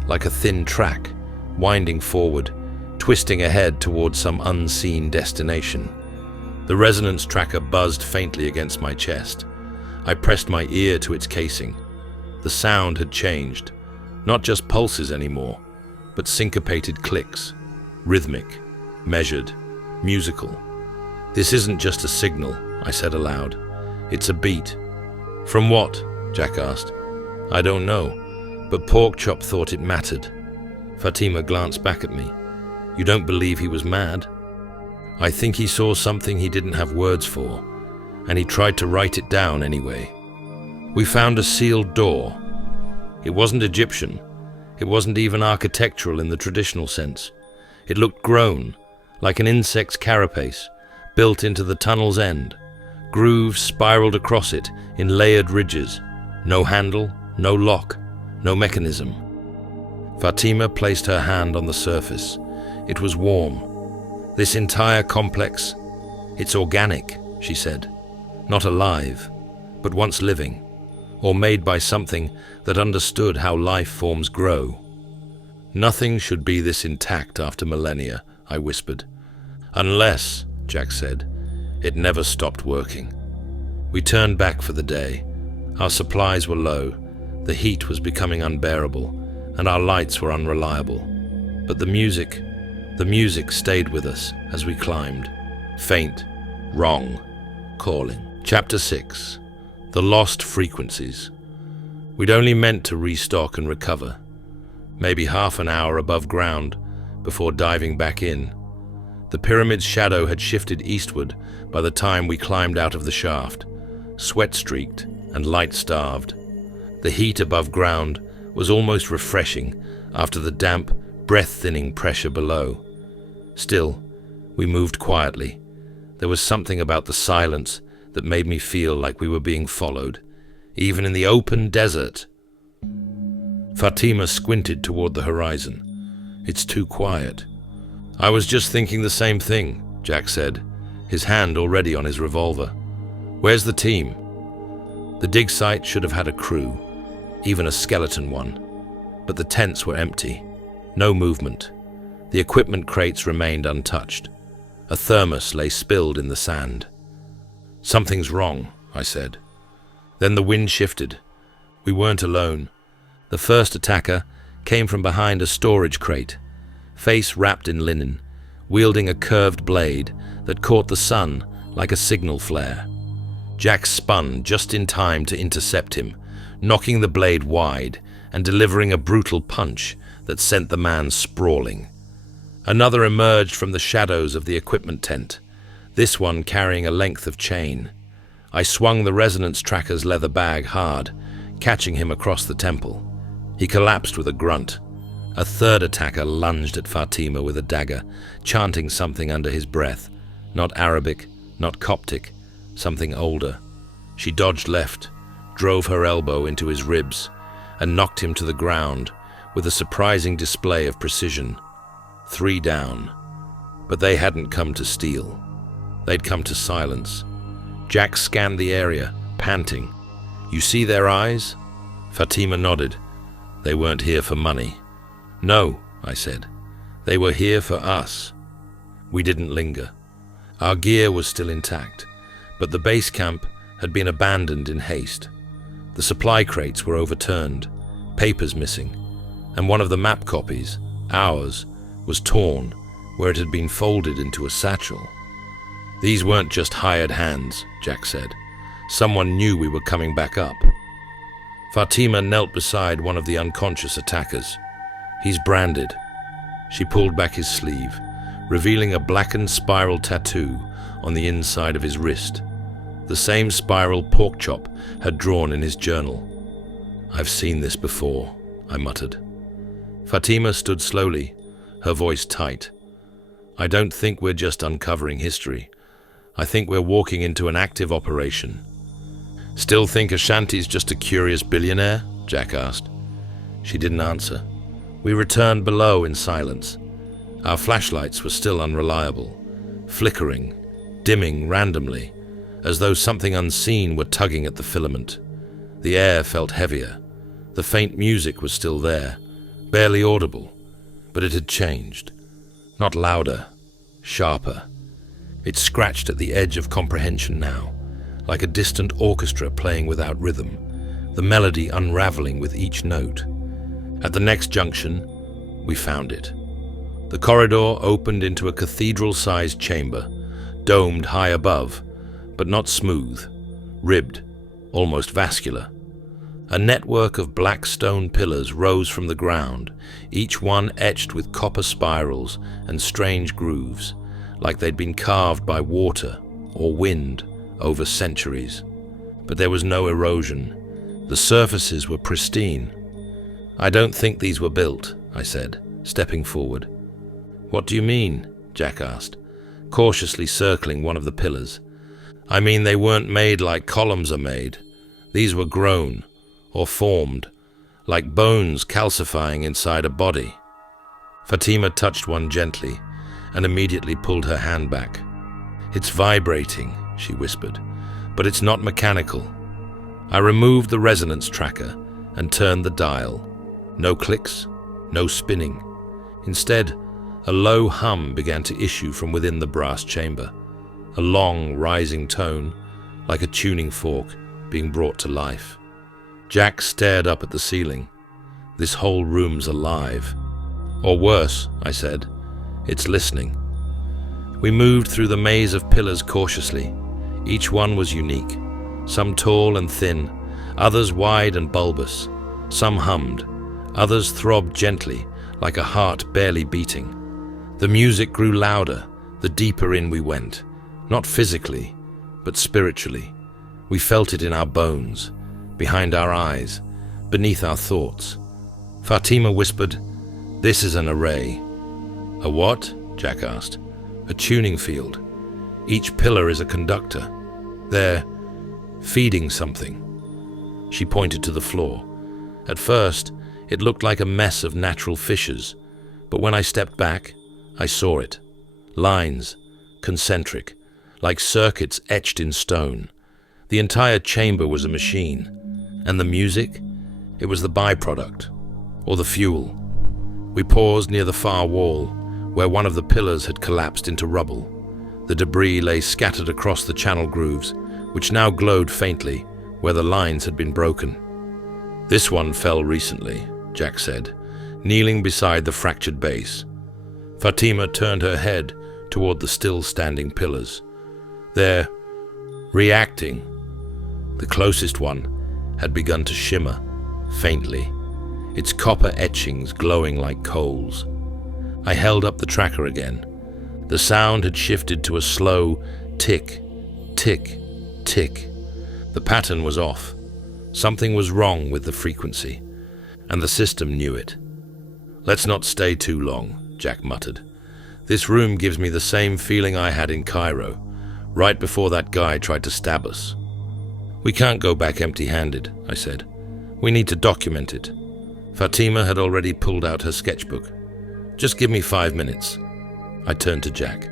like a thin track, winding forward, twisting ahead towards some unseen destination. The resonance tracker buzzed faintly against my chest. I pressed my ear to its casing. The sound had changed, not just pulses anymore, but syncopated clicks, rhythmic, measured, musical. This isn't just a signal, I said aloud. It's a beat. From what? Jack asked. I don't know, but Porkchop thought it mattered. Fatima glanced back at me. You don't believe he was mad? I think he saw something he didn't have words for, and he tried to write it down anyway. We found a sealed door. It wasn't Egyptian. It wasn't even architectural in the traditional sense. It looked grown, like an insect's carapace, built into the tunnel's end. Grooves spiraled across it in layered ridges. No handle, no lock, no mechanism. Fatima placed her hand on the surface. It was warm. This entire complex, it's organic, she said. Not alive, but once living, or made by something that understood how life forms grow. Nothing should be this intact after millennia, I whispered. Unless, Jack said, it never stopped working. We turned back for the day. Our supplies were low, the heat was becoming unbearable, and our lights were unreliable. But the music stayed with us as we climbed. Faint, wrong, calling. Chapter 6. The Lost Frequencies. We'd only meant to restock and recover. Maybe half an hour above ground before diving back in. The pyramid's shadow had shifted eastward by the time we climbed out of the shaft, sweat-streaked and light-starved. The heat above ground was almost refreshing after the damp, breath-thinning pressure below. Still, we moved quietly. There was something about the silence that made me feel like we were being followed, even in the open desert. Fatima squinted toward the horizon. It's too quiet. I was just thinking the same thing, Jack said, his hand already on his revolver. Where's the team? The dig site should have had a crew, even a skeleton one, but the tents were empty. No movement. The equipment crates remained untouched. A thermos lay spilled in the sand. Something's wrong, I said. Then the wind shifted. We weren't alone. The first attacker came from behind a storage crate, face wrapped in linen, wielding a curved blade that caught the sun like a signal flare. Jack spun just in time to intercept him, knocking the blade wide and delivering a brutal punch that sent the man sprawling. Another emerged from the shadows of the equipment tent, this one carrying a length of chain. I swung the resonance tracker's leather bag hard, catching him across the temple. He collapsed with a grunt. A third attacker lunged at Fatima with a dagger, chanting something under his breath. Not Arabic, not Coptic, something older. She dodged left, drove her elbow into his ribs, and knocked him to the ground with a surprising display of precision. 3 down. But they hadn't come to steal. They'd come to silence. Jack scanned the area, panting. You see their eyes? Fatima nodded. They weren't here for money. No, I said. They were here for us. We didn't linger. Our gear was still intact, but the base camp had been abandoned in haste. The supply crates were overturned, papers missing, and one of the map copies, ours, was torn where it had been folded into a satchel. These weren't just hired hands, Jack said. Someone knew we were coming back up. Fatima knelt beside one of the unconscious attackers. He's branded. She pulled back his sleeve, revealing a blackened spiral tattoo on the inside of his wrist, the same spiral Porkchop had drawn in his journal. "I've seen this before," I muttered. Fatima stood slowly, her voice tight. "I don't think we're just uncovering history. I think we're walking into an active operation." "Still think Ashanti's just a curious billionaire?" Jack asked. She didn't answer. We returned below in silence. Our flashlights were still unreliable, flickering, dimming randomly, as though something unseen were tugging at the filament. The air felt heavier. The faint music was still there, barely audible, but it had changed. Not louder, sharper. It scratched at the edge of comprehension now, like a distant orchestra playing without rhythm, the melody unraveling with each note. At the next junction, we found it. The corridor opened into a cathedral-sized chamber, domed high above, but not smooth, ribbed, almost vascular. A network of black stone pillars rose from the ground, each one etched with copper spirals and strange grooves, like they'd been carved by water or wind over centuries. But there was no erosion. The surfaces were pristine. "I don't think these were built," I said, stepping forward. "What do you mean?" Jack asked, cautiously circling one of the pillars. "I mean they weren't made like columns are made. These were grown, or formed, like bones calcifying inside a body." Fatima touched one gently and immediately pulled her hand back. "It's vibrating," she whispered, "but it's not mechanical." I removed the resonance tracker and turned the dial. No clicks, no spinning. Instead, a low hum began to issue from within the brass chamber, a long, rising tone, like a tuning fork being brought to life. Jack stared up at the ceiling. "This whole room's alive." "Or worse," I said, "it's listening." We moved through the maze of pillars cautiously. Each one was unique, some tall and thin, others wide and bulbous. Some hummed, others throbbed gently, like a heart barely beating. The music grew louder, the deeper in we went, not physically, but spiritually. We felt it in our bones, behind our eyes, beneath our thoughts. Fatima whispered, "This is an array." "A what?" Jack asked. "A tuning field. Each pillar is a conductor. They're feeding something." She pointed to the floor. At first, it looked like a mess of natural fissures, but when I stepped back, I saw it. Lines, concentric, like circuits etched in stone. The entire chamber was a machine, and the music, it was the byproduct, or the fuel. We paused near the far wall, where one of the pillars had collapsed into rubble. The debris lay scattered across the channel grooves, which now glowed faintly where the lines had been broken. "This one fell recently," Jack said, kneeling beside the fractured base. Fatima turned her head toward the still-standing pillars. "They're reacting." The closest one had begun to shimmer, faintly, its copper etchings glowing like coals. I held up the tracker again. The sound had shifted to a slow tick, tick, tick. The pattern was off. Something was wrong with the frequency, and the system knew it. "Let's not stay too long," Jack muttered. "This room gives me the same feeling I had in Cairo, right before that guy tried to stab us." "We can't go back empty-handed," I said. "We need to document it." Fatima had already pulled out her sketchbook. "Just give me 5 minutes." I turned to Jack.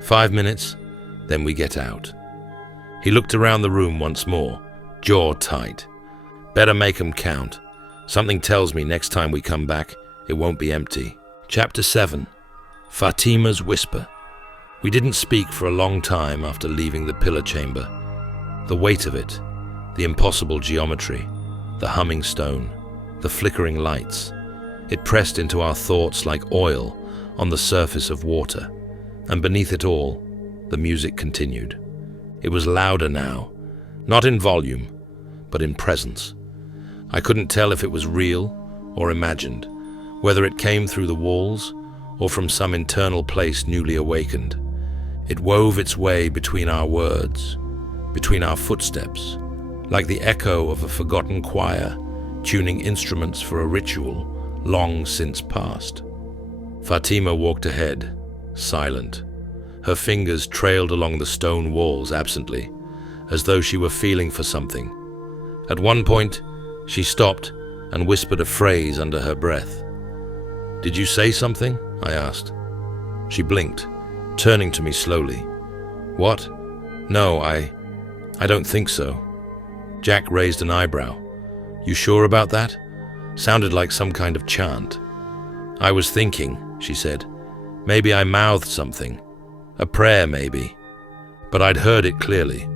5 minutes, then we get out." He looked around the room once more, jaw tight. "Better make 'em count. Something tells me next time we come back, it won't be empty." Chapter 7. Fatima's Whisper. We didn't speak for a long time after leaving the pillar chamber. The weight of it, the impossible geometry, the humming stone, the flickering lights. It pressed into our thoughts like oil on the surface of water, and beneath it all, the music continued. It was louder now, not in volume, but in presence. I couldn't tell if it was real or imagined, whether it came through the walls or from some internal place newly awakened. It wove its way between our words, between our footsteps, like the echo of a forgotten choir tuning instruments for a ritual long since past. Fatima walked ahead, silent. Her fingers trailed along the stone walls absently, as though she were feeling for something. At one point, she stopped and whispered a phrase under her breath. "Did you say something?" I asked. She blinked, turning to me slowly. "What? No, I don't think so." Jack raised an eyebrow. "You sure about that?" Sounded like some kind of chant. "I was thinking," she said. "Maybe I mouthed something. A prayer, maybe. But I'd heard it clearly.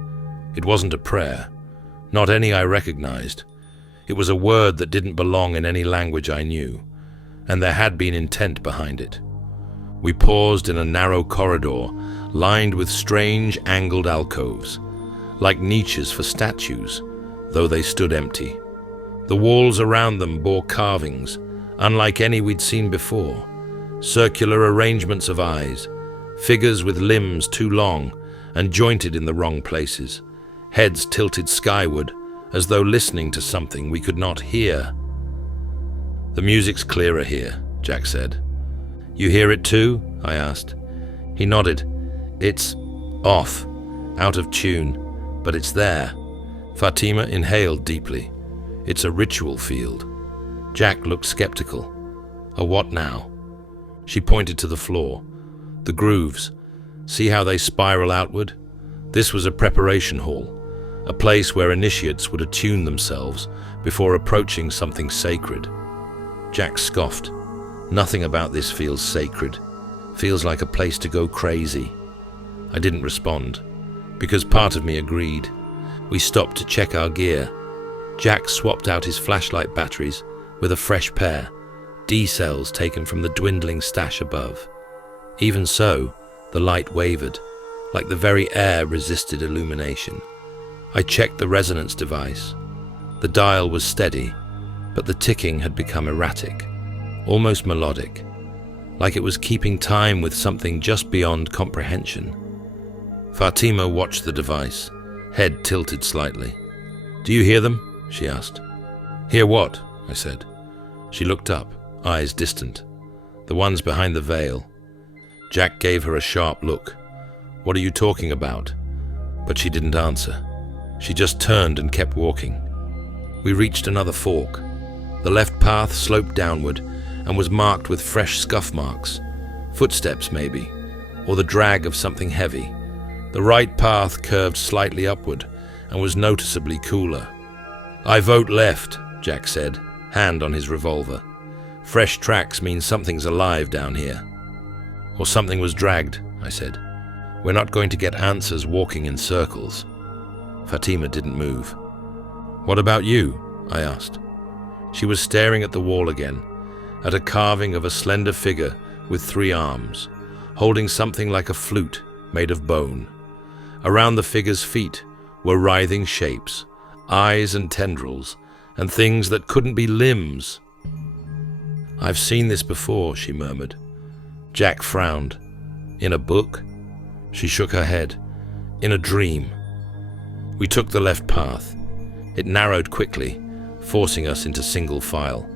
It wasn't a prayer. Not any I recognized. It was a word that didn't belong in any language I knew, and there had been intent behind it." We paused in a narrow corridor lined with strange angled alcoves, like niches for statues, though they stood empty. The walls around them bore carvings, unlike any we'd seen before, circular arrangements of eyes, figures with limbs too long and jointed in the wrong places, heads tilted skyward as though listening to something we could not hear. "The music's clearer here," Jack said. "You hear it too?" I asked. He nodded. "It's off, out of tune, but it's there." Fatima inhaled deeply. "It's a ritual field." Jack looked skeptical. "A what now?" She pointed to the floor. "The grooves. See how they spiral outward? This was a preparation hall, a place where initiates would attune themselves before approaching something sacred." Jack scoffed. "Nothing about this feels sacred. Feels like a place to go crazy." I didn't respond, because part of me agreed. We stopped to check our gear. Jack swapped out his flashlight batteries with a fresh pair, D-cells taken from the dwindling stash above. Even so, the light wavered, like the very air resisted illumination. I checked the resonance device. The dial was steady, but the ticking had become erratic, almost melodic, like it was keeping time with something just beyond comprehension. Fatima watched the device, head tilted slightly. "Do you hear them?" she asked. "Hear what?" I said. She looked up, eyes distant. "The ones behind the veil." Jack gave her a sharp look. "What are you talking about?" But she didn't answer. She just turned and kept walking. We reached another fork. The left path sloped downward and was marked with fresh scuff marks, footsteps maybe, or the drag of something heavy. The right path curved slightly upward and was noticeably cooler. "I vote left," Jack said, hand on his revolver. "Fresh tracks mean something's alive down here." "Or something was dragged," I said. "We're not going to get answers walking in circles." Fatima didn't move. "What about you?" I asked. She was staring at the wall again, at a carving of a slender figure with 3 arms, holding something like a flute made of bone. Around the figure's feet were writhing shapes, eyes and tendrils, and things that couldn't be limbs. "I've seen this before," she murmured. Jack frowned. "In a book?" She shook her head. "In a dream." We took the left path. It narrowed quickly, forcing us into single file.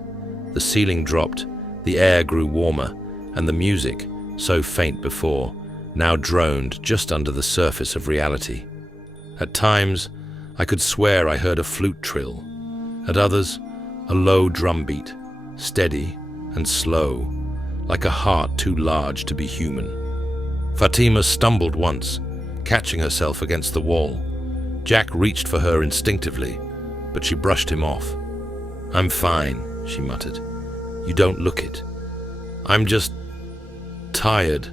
The ceiling dropped, the air grew warmer, and the music, so faint before, now droned just under the surface of reality. At times, I could swear I heard a flute trill. At others, a low drum beat, steady and slow, like a heart too large to be human. Fatima stumbled once, catching herself against the wall. Jack reached for her instinctively, but she brushed him off. "I'm fine," she muttered. "You don't look it. I'm just tired."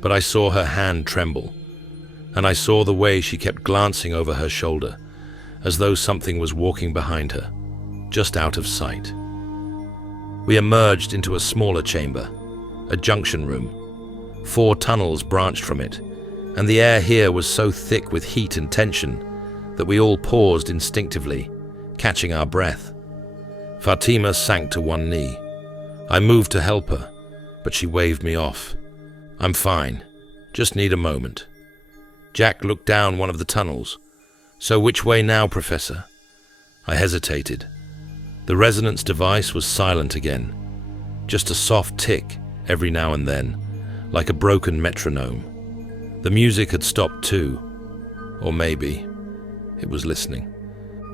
But I saw her hand tremble, and I saw the way she kept glancing over her shoulder, as though something was walking behind her, just out of sight. We emerged into a smaller chamber, a junction room. 4 tunnels branched from it, and the air here was so thick with heat and tension that we all paused instinctively, catching our breath. Fatima sank to one knee. I moved to help her, but she waved me off. "I'm fine. Just need a moment." Jack looked down one of the tunnels. "So which way now, Professor?" I hesitated. The resonance device was silent again. Just a soft tick every now and then, like a broken metronome. The music had stopped too. Or maybe it was listening.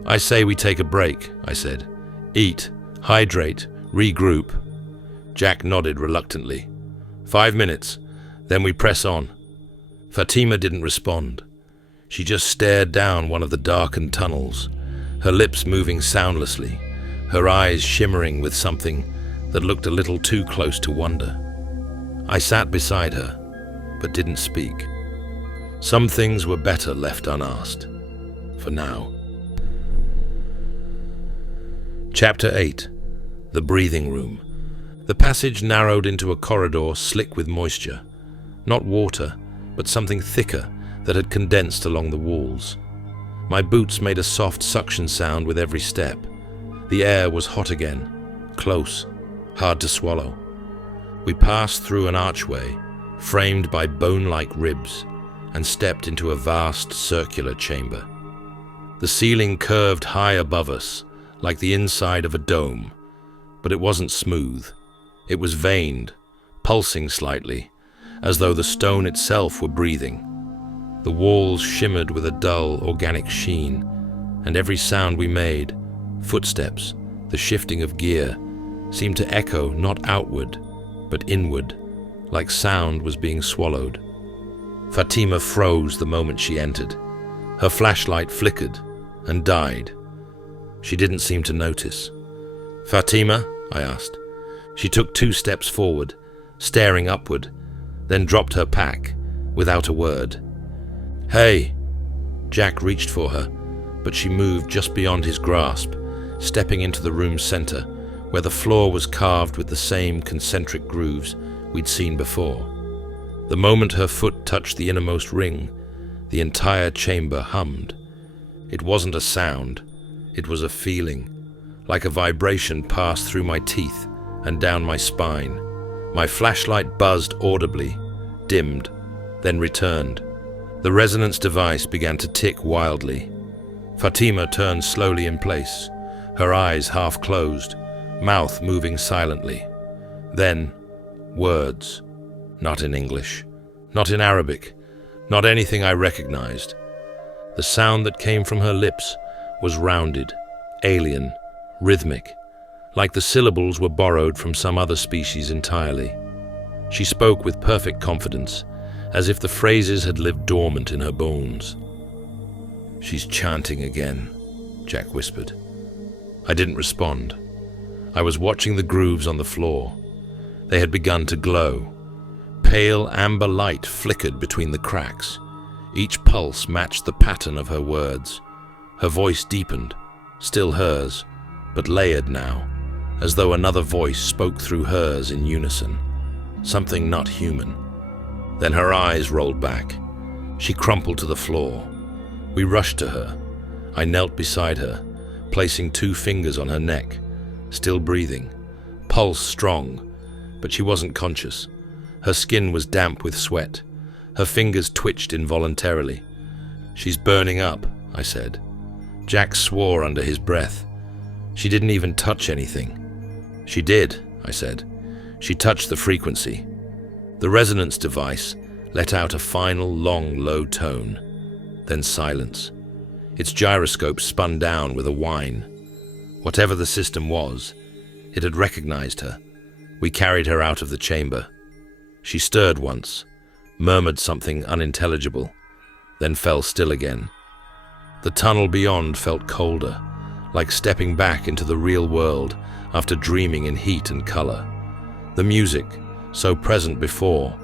"I say we take a break," I said. "Eat, hydrate, regroup." Jack nodded reluctantly. 5 minutes, then we press on." Fatima didn't respond. She just stared down one of the darkened tunnels, her lips moving soundlessly, her eyes shimmering with something that looked a little too close to wonder. I sat beside her, but didn't speak. Some things were better left unasked, for now. Chapter 8. The Breathing Room. The passage narrowed into a corridor slick with moisture. Not water, but something thicker that had condensed along the walls. My boots made a soft suction sound with every step. The air was hot again, close, hard to swallow. We passed through an archway, framed by bone-like ribs, and stepped into a vast circular chamber. The ceiling curved high above us, like the inside of a dome, but it wasn't smooth. It was veined, pulsing slightly, as though the stone itself were breathing. The walls shimmered with a dull, organic sheen, and every sound we made, footsteps, the shifting of gear, seemed to echo not outward, but inward, like sound was being swallowed. Fatima froze the moment she entered. Her flashlight flickered and died. She didn't seem to notice. "Fatima?" I asked. She took 2 steps forward, staring upward, then dropped her pack, without a word. "Hey!" Jack reached for her, but she moved just beyond his grasp, stepping into the room's center, where the floor was carved with the same concentric grooves we'd seen before. The moment her foot touched the innermost ring, the entire chamber hummed. It wasn't a sound, it was a feeling, like a vibration passed through my teeth and down my spine. My flashlight buzzed audibly, dimmed, then returned. The resonance device began to tick wildly. Fatima turned slowly in place, her eyes half closed, mouth moving silently. Then, words. Not in English, not in Arabic, not anything I recognized. The sound that came from her lips was rounded, alien, rhythmic, like the syllables were borrowed from some other species entirely. She spoke with perfect confidence, as if the phrases had lived dormant in her bones. "She's chanting again," Jack whispered. I didn't respond. I was watching the grooves on the floor. They had begun to glow. Pale amber light flickered between the cracks. Each pulse matched the pattern of her words. Her voice deepened, still hers, but layered now, as though another voice spoke through hers in unison. Something not human. Then her eyes rolled back. She crumpled to the floor. We rushed to her. I knelt beside her, placing 2 fingers on her neck, still breathing, pulse strong, but she wasn't conscious. Her skin was damp with sweat. Her fingers twitched involuntarily. "She's burning up," I said. Jack swore under his breath. "She didn't even touch anything." "She did," I said. "She touched the frequency." The resonance device let out a final long, low tone, then silence. Its gyroscope spun down with a whine. Whatever the system was, it had recognized her. We carried her out of the chamber. She stirred once, murmured something unintelligible, then fell still again. The tunnel beyond felt colder, like stepping back into the real world after dreaming in heat and color. The music, so present before,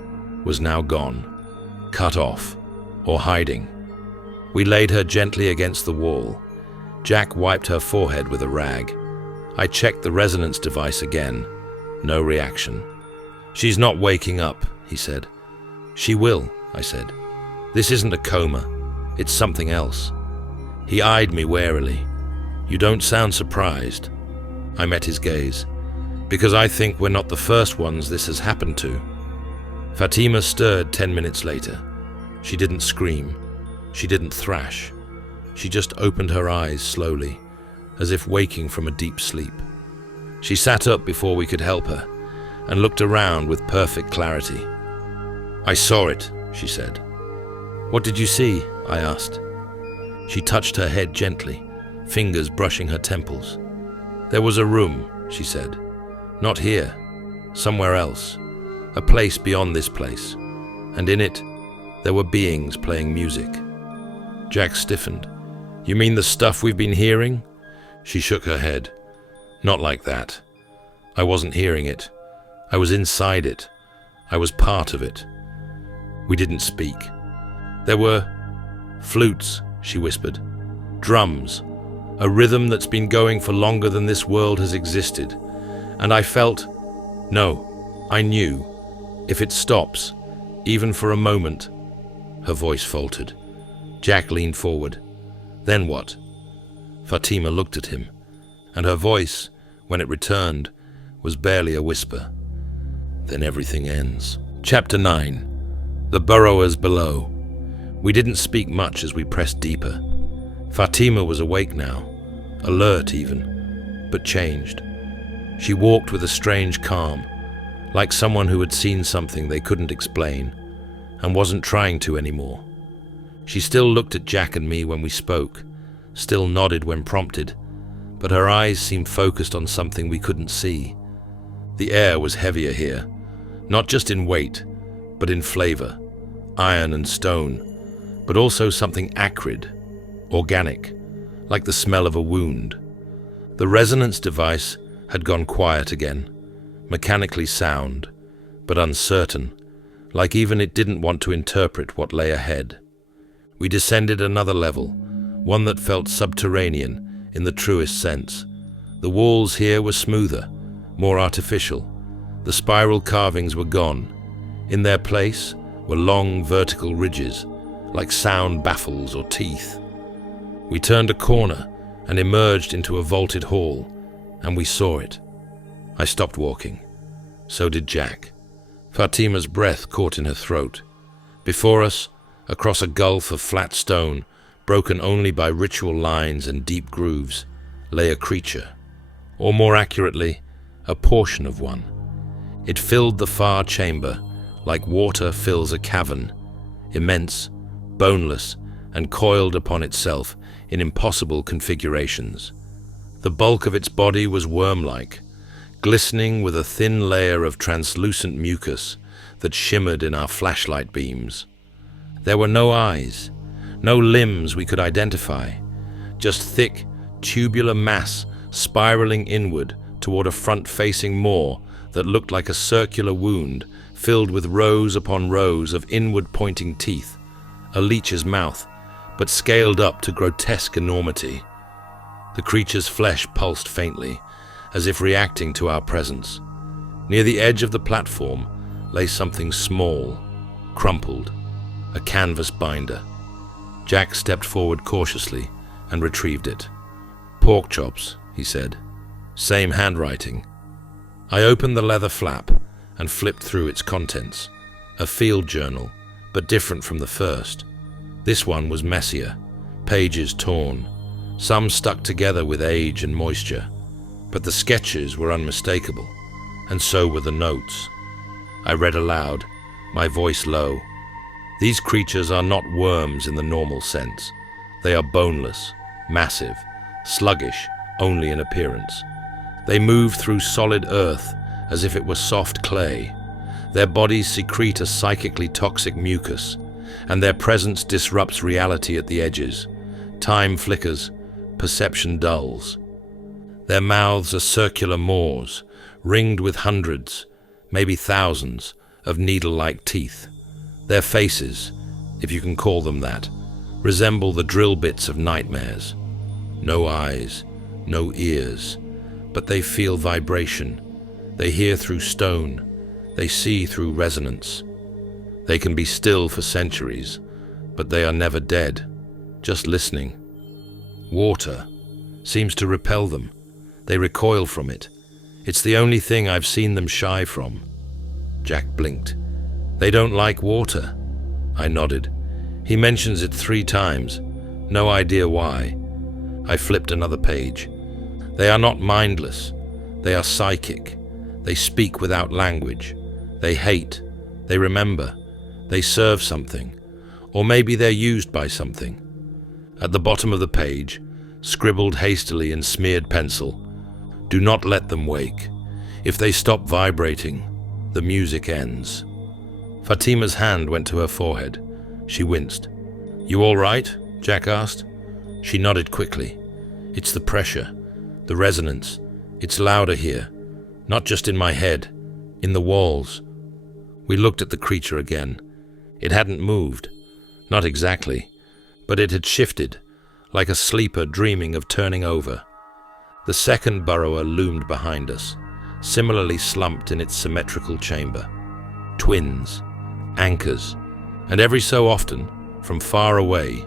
was now gone, cut off, or hiding. We laid her gently against the wall. Jack wiped her forehead with a rag. I checked the resonance device again. No reaction. "She's not waking up," he said. "She will," I said. "This isn't a coma. It's something else." He eyed me warily. "You don't sound surprised." I met his gaze. because I think we're not the first ones this has happened to. Fatima stirred 10 minutes later. She didn't scream. She didn't thrash. She just opened her eyes slowly, as if waking from a deep sleep. She sat up before we could help her, and looked around with perfect clarity. "I saw it," she said. "What did you see?" I asked. She touched her head gently, fingers brushing her temples. "There was a room," she said. "Not here, somewhere else, a place beyond this place, and in it, there were beings playing music." Jack stiffened. "You mean the stuff we've been hearing?" She shook her head. "Not like that. I wasn't hearing it. I was inside it. I was part of it." We didn't speak. "There were flutes," she whispered. "Drums. A rhythm that's been going for longer than this world has existed. And I felt, no, I knew, if it stops, even for a moment." Her voice faltered. Jack leaned forward. "Then what?" Fatima looked at him, and her voice, when it returned, was barely a whisper. "Then everything ends." Chapter 9. The Burrowers Below. We didn't speak much as we pressed deeper. Fatima was awake now, alert even, but changed. She walked with a strange calm, like someone who had seen something they couldn't explain, and wasn't trying to anymore. She still looked at Jack and me when we spoke, still nodded when prompted, but her eyes seemed focused on something we couldn't see. The air was heavier here, not just in weight, but in flavor, iron and stone, but also something acrid, organic, like the smell of a wound. The resonance device had gone quiet again, mechanically sound, but uncertain, like even it didn't want to interpret what lay ahead. We descended another level, one that felt subterranean in the truest sense. The walls here were smoother, more artificial. The spiral carvings were gone. In their place were long vertical ridges, like sound baffles or teeth. We turned a corner and emerged into a vaulted hall, and we saw it. I stopped walking. So did Jack. Fatima's breath caught in her throat. Before us, across a gulf of flat stone, broken only by ritual lines and deep grooves, lay a creature, or more accurately, a portion of one. It filled the far chamber, like water fills a cavern, immense, boneless, and coiled upon itself in impossible configurations. The bulk of its body was worm-like, glistening with a thin layer of translucent mucus that shimmered in our flashlight beams. There were no eyes, no limbs we could identify, just thick, tubular mass spiraling inward toward a front-facing maw that looked like a circular wound filled with rows upon rows of inward-pointing teeth, a leech's mouth, but scaled up to grotesque enormity. The creature's flesh pulsed faintly, as if reacting to our presence. Near the edge of the platform lay something small, crumpled, a canvas binder. Jack stepped forward cautiously and retrieved it. "Pork chops," he said. "Same handwriting." I opened the leather flap and flipped through its contents. A field journal, but different from the first. This one was messier, pages torn, some stuck together with age and moisture. But the sketches were unmistakable, and so were the notes. I read aloud, my voice low. "These creatures are not worms in the normal sense. They are boneless, massive, sluggish only in appearance. They move through solid earth as if it were soft clay. Their bodies secrete a psychically toxic mucus, and their presence disrupts reality at the edges. Time flickers, perception dulls. Their mouths are circular maws, ringed with hundreds, maybe thousands, of needle-like teeth. Their faces, if you can call them that, resemble the drill bits of nightmares. No eyes, no ears, but they feel vibration. They hear through stone. They see through resonance. They can be still for centuries, but they are never dead, just listening. Water seems to repel them. They recoil from it. It's the only thing I've seen them shy from. Jack blinked. They don't like water. I nodded. He mentions it 3 times. No idea why. I flipped another page. They are not mindless. They are psychic. They speak without language. They hate. They remember. They serve something. Or maybe they're used by something. At the bottom of the page, scribbled hastily in smeared pencil, "Do not let them wake. If they stop vibrating, the music ends." Fatima's hand went to her forehead. She winced. "You all right?" Jack asked. She nodded quickly. "It's the pressure, the resonance. It's louder here. Not just in my head, in the walls." We looked at the creature again. It hadn't moved. Not exactly. But it had shifted, like a sleeper dreaming of turning over. The second burrower loomed behind us, similarly slumped in its symmetrical chamber. Twins, anchors, and every so often, from far away,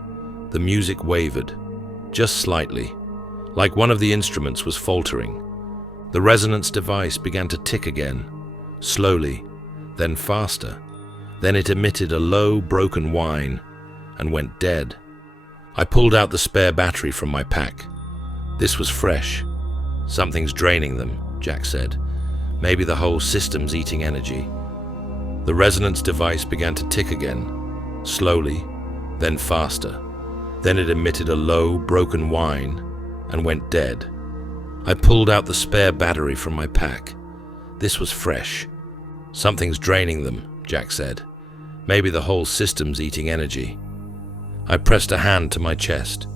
the music wavered, just slightly, like one of the instruments was faltering. The resonance device began to tick again, slowly, then faster. Then it emitted a low, broken whine and went dead. I pulled out the spare battery from my pack. This was fresh. "Something's draining them," Jack said. "Maybe the whole system's eating energy." The resonance device began to tick again, slowly, then faster. Then it emitted a low, broken whine and went dead. I pulled out the spare battery from my pack. This was fresh. "Something's draining them," Jack said. "Maybe the whole system's eating energy." I pressed a hand to my chest.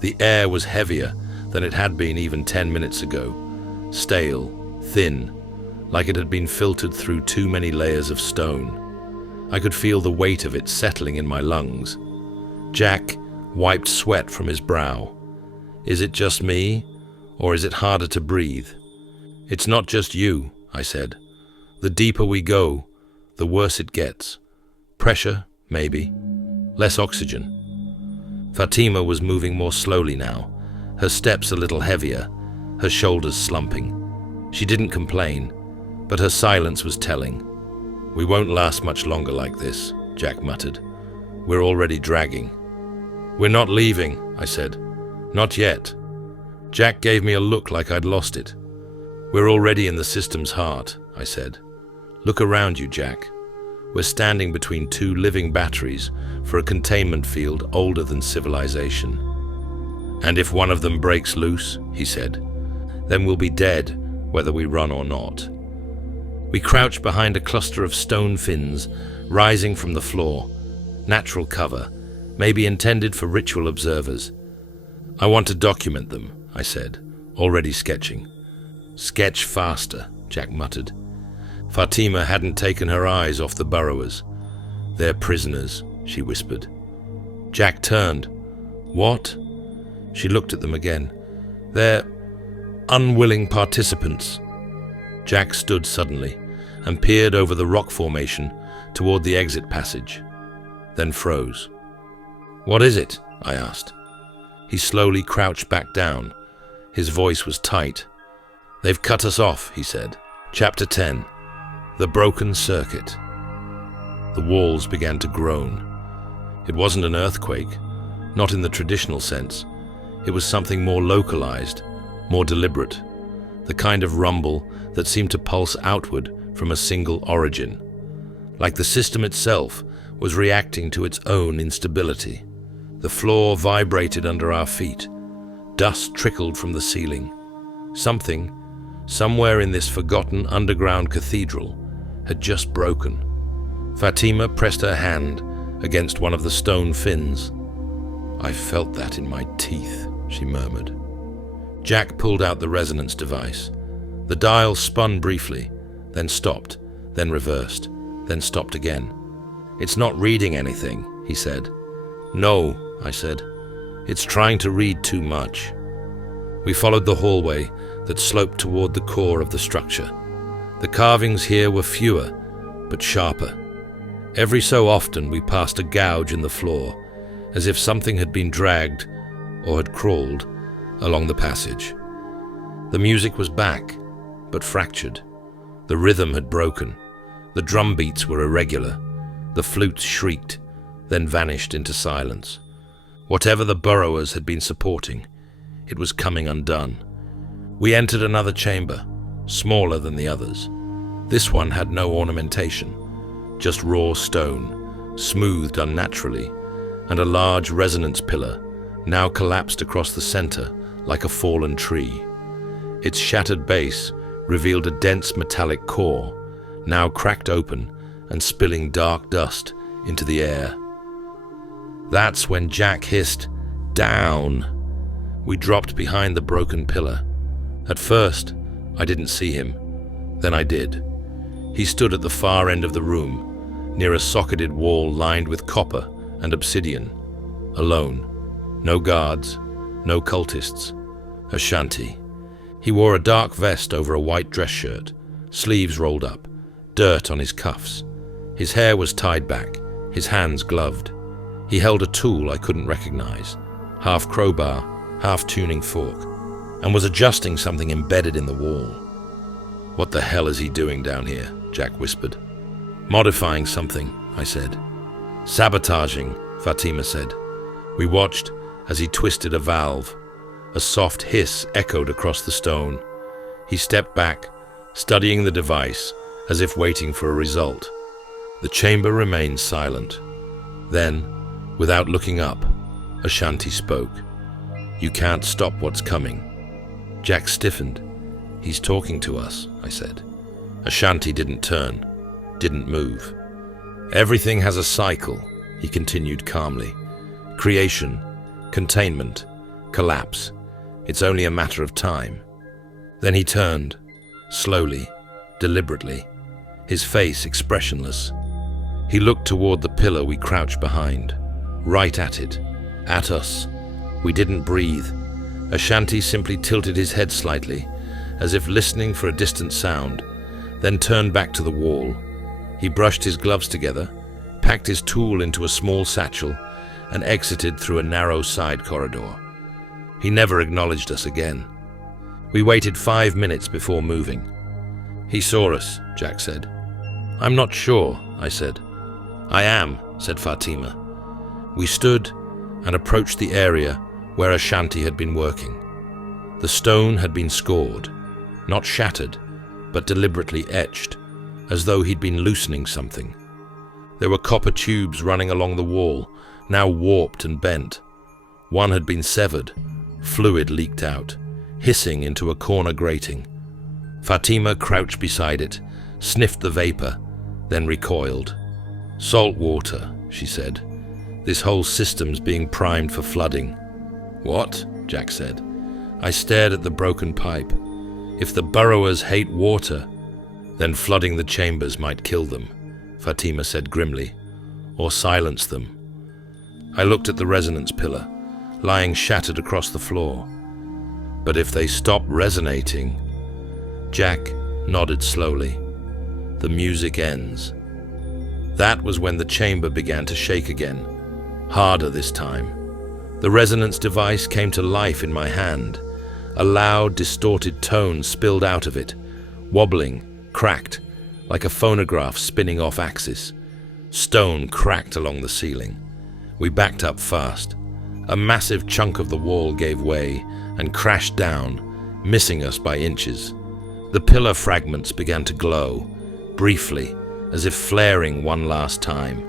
The air was heavier than it had been even 10 minutes ago. Stale, thin, like it had been filtered through too many layers of stone. I could feel the weight of it settling in my lungs. Jack wiped sweat from his brow. "Is it just me, or is it harder to breathe?" "It's not just you," I said. "The deeper we go, the worse it gets. Pressure, maybe. Less oxygen." Fatima was moving more slowly now, her steps a little heavier, her shoulders slumping. She didn't complain, but her silence was telling. "We won't last much longer like this," Jack muttered. "We're already dragging." "We're not leaving," I said. "Not yet." Jack gave me a look like I'd lost it. "We're already in the system's heart," I said. "Look around you, Jack. We're standing between 2 living batteries for a containment field older than civilization. And if one of them breaks loose," he said, "then we'll be dead, whether we run or not." We crouched behind a cluster of stone fins rising from the floor, natural cover, maybe intended for ritual observers. "I want to document them," I said, already sketching. "Sketch faster," Jack muttered. Fatima hadn't taken her eyes off the burrowers. "They're prisoners," she whispered. Jack turned. "What?" She looked at them again. "They're unwilling participants." Jack stood suddenly and peered over the rock formation toward the exit passage, then froze. "What is it?" I asked. He slowly crouched back down. His voice was tight. "They've cut us off," he said. Chapter 10. The Broken Circuit. The walls began to groan. It wasn't an earthquake, not in the traditional sense. It was something more localized, more deliberate, the kind of rumble that seemed to pulse outward from a single origin, like the system itself was reacting to its own instability. The floor vibrated under our feet. Dust trickled from the ceiling. Something, somewhere in this forgotten underground cathedral, had just broken. Fatima pressed her hand against one of the stone fins. "I felt that in my teeth," she murmured. Jack pulled out the resonance device. The dial spun briefly, then stopped, then reversed, then stopped again. "It's not reading anything," he said. "No," I said. "It's trying to read too much." We followed the hallway that sloped toward the core of the structure. The carvings here were fewer, but sharper. Every so often we passed a gouge in the floor, as if something had been dragged, or had crawled, along the passage. The music was back, but fractured. The rhythm had broken. The drum beats were irregular. The flutes shrieked, then vanished into silence. Whatever the burrowers had been supporting, it was coming undone. We entered another chamber, smaller than the others. This one had no ornamentation, just raw stone, smoothed unnaturally, and a large resonance pillar, now collapsed across the center like a fallen tree. Its shattered base revealed a dense metallic core, now cracked open and spilling dark dust into the air. That's when Jack hissed, "Down!" We dropped behind the broken pillar. At first, I didn't see him. Then I did. He stood at the far end of the room, near a socketed wall lined with copper and obsidian. Alone. No guards, no cultists. A shanty. He wore a dark vest over a white dress shirt, sleeves rolled up, dirt on his cuffs. His hair was tied back, his hands gloved. He held a tool I couldn't recognize, half crowbar, half tuning fork, and was adjusting something embedded in the wall. "What the hell is he doing down here?" Jack whispered. "Modifying something," I said. "Sabotaging," Fatima said. We watched as he twisted a valve. A soft hiss echoed across the stone. He stepped back, studying the device as if waiting for a result. The chamber remained silent. Then, without looking up, Ashanti spoke. "You can't stop what's coming." Jack stiffened. "He's talking to us," I said. Ashanti didn't turn, didn't move. "Everything has a cycle," he continued calmly. "Creation, containment, collapse. It's only a matter of time." Then he turned, slowly, deliberately, his face expressionless. He looked toward the pillar we crouched behind, right at it, at us. We didn't breathe. Ashanti simply tilted his head slightly, as if listening for a distant sound, then turned back to the wall. He brushed his gloves together, packed his tool into a small satchel, and exited through a narrow side corridor. He never acknowledged us again. We waited 5 minutes before moving. "He saw us," Jack said. "I'm not sure," I said. "I am," said Fatima. We stood and approached the area where Ashanti had been working. The stone had been scored, not shattered, but deliberately etched, as though he'd been loosening something. There were copper tubes running along the wall, now warped and bent. One had been severed, fluid leaked out, hissing into a corner grating. Fatima crouched beside it, sniffed the vapor, then recoiled. "Salt water," she said. "This whole system's being primed for flooding." "What?" Jack said. I stared at the broken pipe. If the burrowers hate water, then flooding the chambers might kill them, Fatima said grimly, or silence them. I looked at the resonance pillar, lying shattered across the floor. But if they stop resonating... Jack nodded slowly. The music ends. That was when the chamber began to shake again, harder this time. The resonance device came to life in my hand. A loud, distorted tone spilled out of it, wobbling, cracked, like a phonograph spinning off axis. Stone cracked along the ceiling. We backed up fast. A massive chunk of the wall gave way and crashed down, missing us by inches. The pillar fragments began to glow, briefly, as if flaring one last time.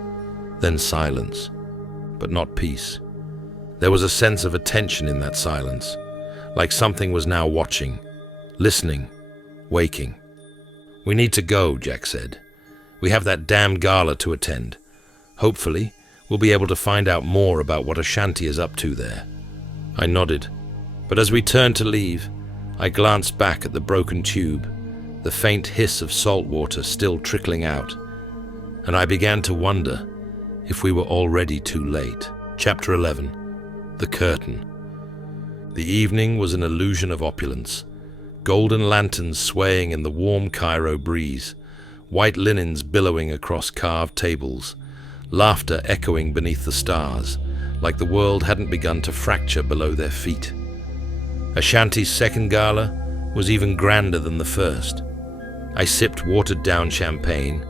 Then silence, but not peace. There was a sense of attention in that silence, like something was now watching, listening, waking. "We need to go," Jack said. "We have that damned gala to attend. Hopefully, we'll be able to find out more about what Ashanti is up to there." I nodded, but as we turned to leave, I glanced back at the broken tube, the faint hiss of salt water still trickling out, and I began to wonder if we were already too late. Chapter 11. The Curtain. The evening was an illusion of opulence. Golden lanterns swaying in the warm Cairo breeze, white linens billowing across carved tables, laughter echoing beneath the stars, like the world hadn't begun to fracture below their feet. Ashanti's second gala, was even grander than the first. I sipped watered-down champagne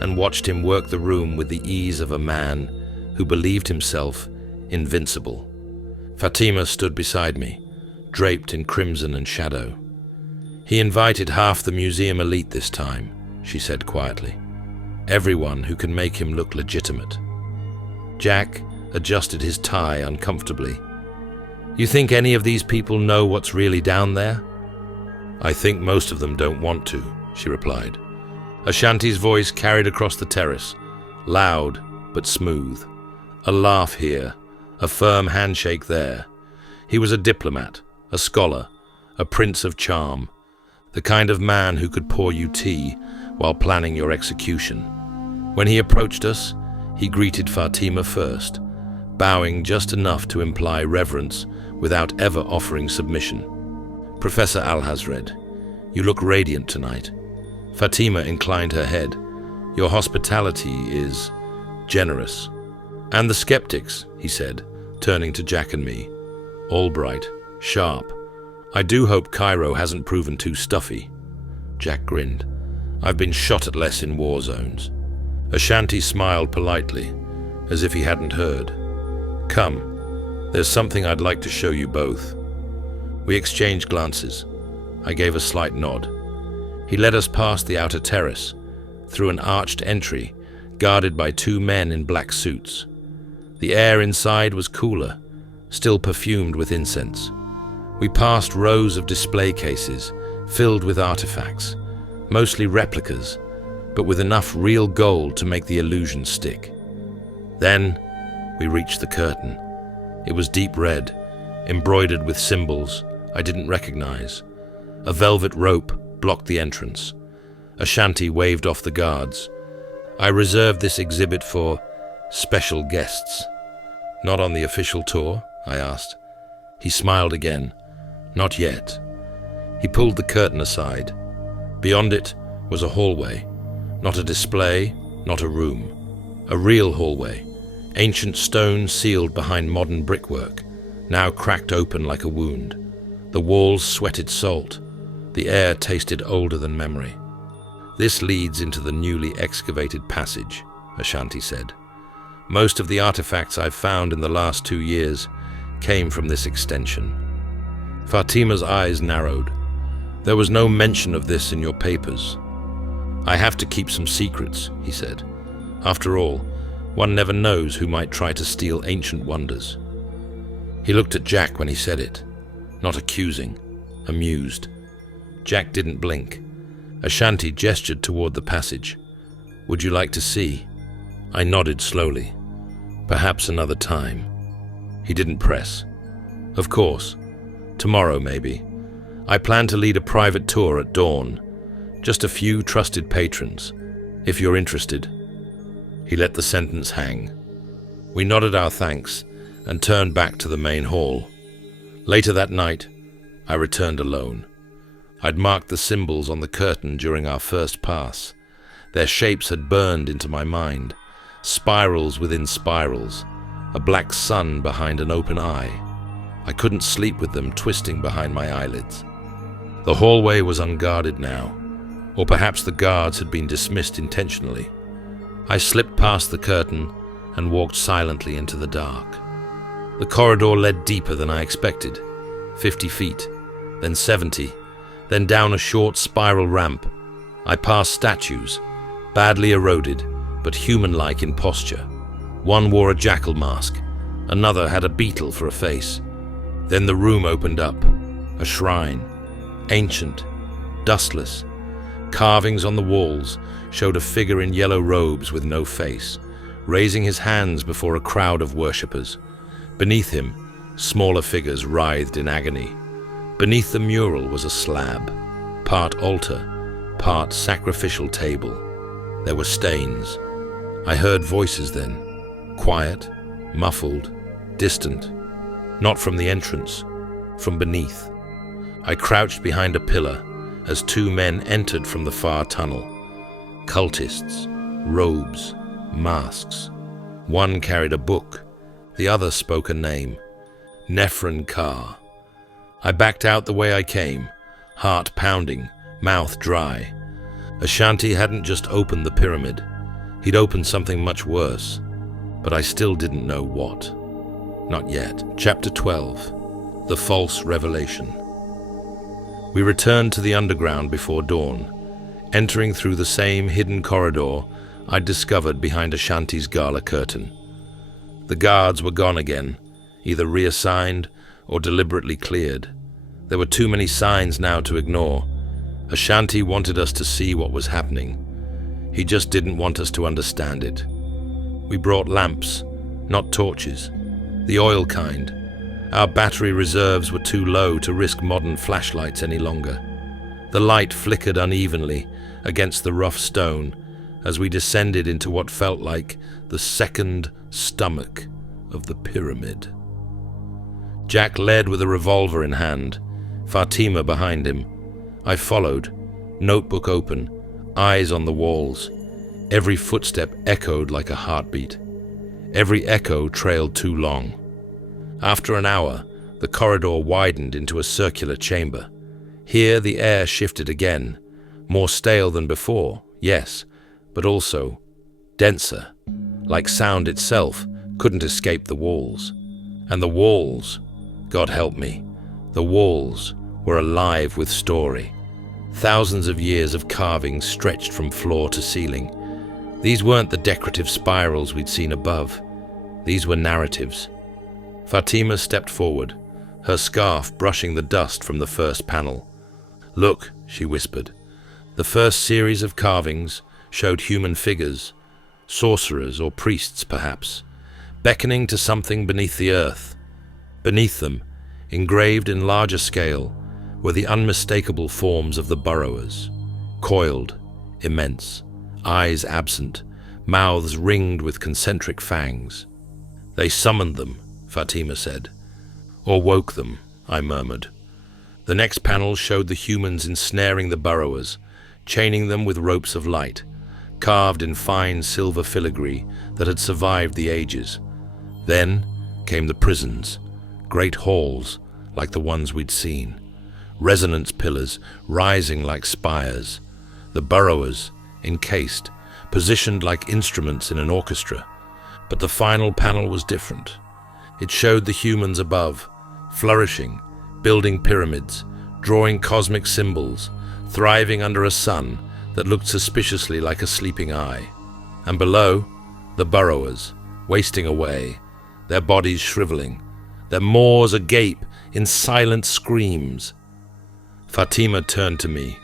and watched him work the room with the ease of a man who believed himself invincible. Fatima stood beside me, draped in crimson and shadow. "He invited half the museum elite this time," she said quietly. "Everyone who can make him look legitimate." Jack adjusted his tie uncomfortably. "You think any of these people know what's really down there?" "I think most of them don't want to," she replied. Ashanti's voice carried across the terrace, loud but smooth. A laugh here, a firm handshake there. He was a diplomat, a scholar, a prince of charm, the kind of man who could pour you tea while planning your execution. When he approached us, he greeted Fatima first, bowing just enough to imply reverence without ever offering submission. "Professor Alhazred, you look radiant tonight." Fatima inclined her head. "Your hospitality is generous." "And the skeptics," he said, turning to Jack and me. "All bright, sharp. I do hope Cairo hasn't proven too stuffy." Jack grinned. "I've been shot at less in war zones." Ashanti smiled politely, as if he hadn't heard. "Come, there's something I'd like to show you both." We exchanged glances. I gave a slight nod. He led us past the outer terrace, through an arched entry, guarded by two men in black suits. The air inside was cooler, still perfumed with incense. We passed rows of display cases, filled with artifacts, mostly replicas, but with enough real gold to make the illusion stick. Then we reached the curtain. It was deep red, embroidered with symbols I didn't recognize. A velvet rope blocked the entrance. Ashanti waved off the guards. "I reserved this exhibit for special guests." "Not on the official tour?" I asked. He smiled again. "Not yet." He pulled the curtain aside. Beyond it was a hallway. Not a display, not a room. A real hallway. Ancient stone sealed behind modern brickwork, now cracked open like a wound. The walls sweated salt. The air tasted older than memory. "This leads into the newly excavated passage," Ashanti said. "Most of the artifacts I've found in the last 2 years came from this extension." Fatima's eyes narrowed. "There was no mention of this in your papers." "I have to keep some secrets," he said. "After all, one never knows who might try to steal ancient wonders." He looked at Jack when he said it, not accusing, amused. Jack didn't blink. Ashanti gestured toward the passage. "Would you like to see?" I nodded slowly. "Perhaps another time." He didn't press. "Of course. Tomorrow, maybe. I plan to lead a private tour at dawn. Just a few trusted patrons, if you're interested." He let the sentence hang. We nodded our thanks and turned back to the main hall. Later that night, I returned alone. I'd marked the symbols on the curtain during our first pass. Their shapes had burned into my mind, spirals within spirals, a black sun behind an open eye. I couldn't sleep with them twisting behind my eyelids. The hallway was unguarded now, or perhaps the guards had been dismissed intentionally. I slipped past the curtain and walked silently into the dark. The corridor led deeper than I expected, 50 feet, then 70, then down a short spiral ramp. I passed statues, badly eroded, but human-like in posture. One wore a jackal mask, another had a beetle for a face. Then the room opened up, a shrine, ancient, dustless. Carvings on the walls showed a figure in yellow robes with no face, raising his hands before a crowd of worshippers. Beneath him, smaller figures writhed in agony. Beneath the mural was a slab, part altar, part sacrificial table. There were stains. I heard voices then, quiet, muffled, distant, not from the entrance, from beneath. I crouched behind a pillar as 2 men entered from the far tunnel. Cultists, robes, masks. One carried a book, the other spoke a name, Nephron Ka. I backed out the way I came, heart pounding, mouth dry. Ashanti hadn't just opened the pyramid. He'd opened something much worse. But I still didn't know what. Not yet. Chapter 12. The False Revelation. We returned to the underground before dawn, entering through the same hidden corridor I'd discovered behind Ashanti's gala curtain. The guards were gone again, either reassigned or deliberately cleared. There were too many signs now to ignore. Ashanti wanted us to see what was happening. He just didn't want us to understand it. We brought lamps, not torches, the oil kind. Our battery reserves were too low to risk modern flashlights any longer. The light flickered unevenly against the rough stone as we descended into what felt like the second stomach of the pyramid. Jack led with a revolver in hand, Fatima behind him. I followed, notebook open, eyes on the walls. Every footstep echoed like a heartbeat. Every echo trailed too long. After an hour, the corridor widened into a circular chamber. Here the air shifted again, more stale than before, yes, but also denser, like sound itself couldn't escape the walls. And the walls, God help me, the walls were alive with story. Thousands of years of carving stretched from floor to ceiling. These weren't the decorative spirals we'd seen above. These were narratives. Fatima stepped forward, her scarf brushing the dust from the first panel. "Look," she whispered. The first series of carvings showed human figures, sorcerers or priests perhaps, beckoning to something beneath the earth. Beneath them, engraved in larger scale, were the unmistakable forms of the burrowers, coiled, immense, eyes absent, mouths ringed with concentric fangs. "They summoned them," Fatima said. "Or woke them," I murmured. The next panel showed the humans ensnaring the burrowers, chaining them with ropes of light, carved in fine silver filigree that had survived the ages. Then came the prisons, great halls like the ones we'd seen, resonance pillars rising like spires, the burrowers encased, positioned like instruments in an orchestra. But the final panel was different. It showed the humans above, flourishing, building pyramids, drawing cosmic symbols, thriving under a sun that looked suspiciously like a sleeping eye. And below, the burrowers, wasting away, their bodies shriveling, their maws agape in silent screams. Fatima turned to me.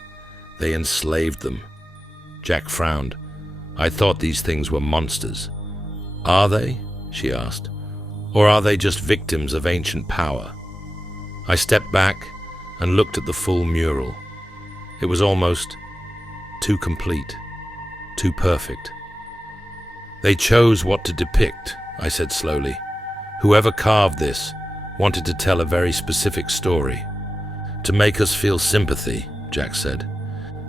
"They enslaved them." Jack frowned. "I thought these things were monsters." "Are they?" she asked. "Or are they just victims of ancient power?" I stepped back and looked at the full mural. It was almost too complete, too perfect. "They chose what to depict," I said slowly. "Whoever carved this wanted to tell a very specific story. To make us feel sympathy," Jack said.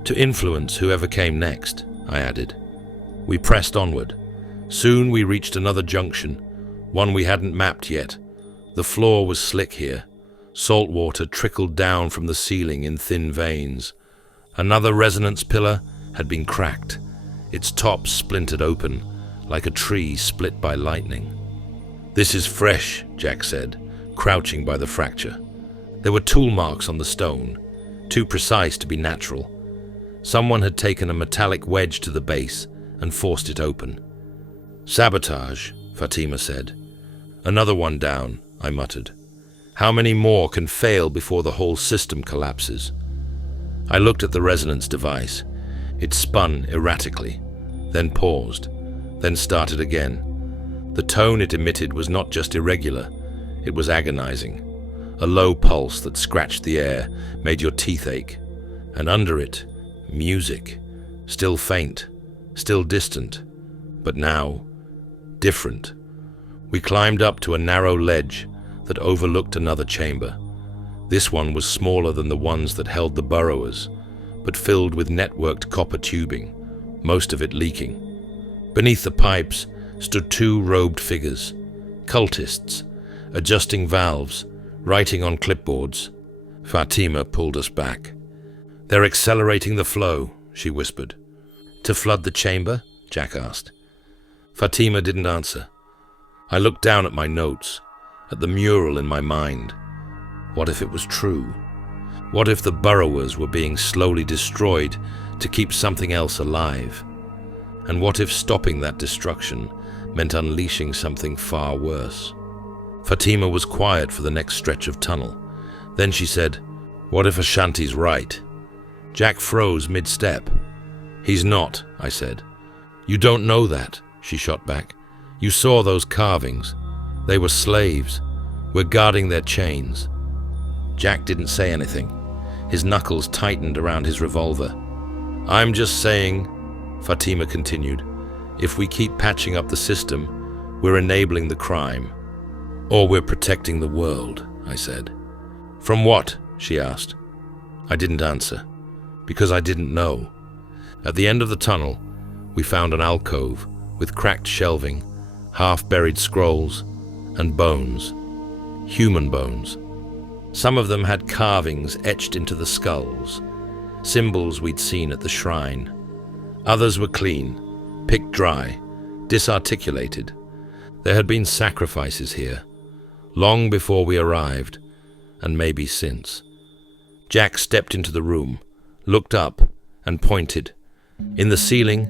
"To influence whoever came next," I added. We pressed onward. Soon we reached another junction, one we hadn't mapped yet. The floor was slick here. Salt water trickled down from the ceiling in thin veins. Another resonance pillar had been cracked, its top splintered open, like a tree split by lightning. "This is fresh," Jack said, crouching by the fracture. There were tool marks on the stone, too precise to be natural. Someone had taken a metallic wedge to the base and forced it open. "Sabotage," Fatima said. "Another one down," I muttered. "How many more can fail before the whole system collapses?" I looked at the resonance device. It spun erratically, then paused, then started again. The tone it emitted was not just irregular, it was agonizing. A low pulse that scratched the air, made your teeth ache. And under it, music, still faint, still distant, but now different. We climbed up to a narrow ledge that overlooked another chamber. This one was smaller than the ones that held the burrowers, but filled with networked copper tubing, most of it leaking. Beneath the pipes stood two robed figures, cultists, adjusting valves, writing on clipboards. Fatima pulled us back. "They're accelerating the flow," she whispered. "To flood the chamber?" Jack asked. Fatima didn't answer. I looked down at my notes, at the mural in my mind. What if it was true? What if the burrowers were being slowly destroyed to keep something else alive? And what if stopping that destruction meant unleashing something far worse? Fatima was quiet for the next stretch of tunnel. Then she said, "What if Ashanti's right?" Jack froze mid-step. "He's not," I said. "You don't know that," she shot back. "You saw those carvings. They were slaves. We're guarding their chains." Jack didn't say anything. His knuckles tightened around his revolver. "I'm just saying," Fatima continued, "if we keep patching up the system, we're enabling the crime. Or we're protecting the world," I said. "From what?" she asked. I didn't answer, because I didn't know. At the end of the tunnel, we found an alcove with cracked shelving, half-buried scrolls, and bones. Human bones. Some of them had carvings etched into the skulls, symbols we'd seen at the shrine. Others were clean, picked dry, disarticulated. There had been sacrifices here, long before we arrived, and maybe since. Jack stepped into the room, looked up, and pointed. In the ceiling,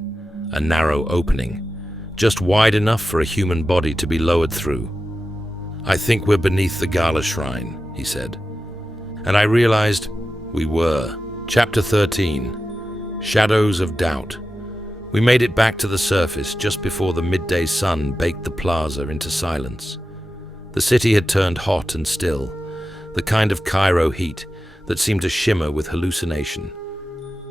a narrow opening, just wide enough for a human body to be lowered through. "I think we're beneath the Gala Shrine," he said. And I realized we were. Chapter 13, Shadows of Doubt. We made it back to the surface just before the midday sun baked the plaza into silence. The city had turned hot and still, the kind of Cairo heat that seemed to shimmer with hallucination.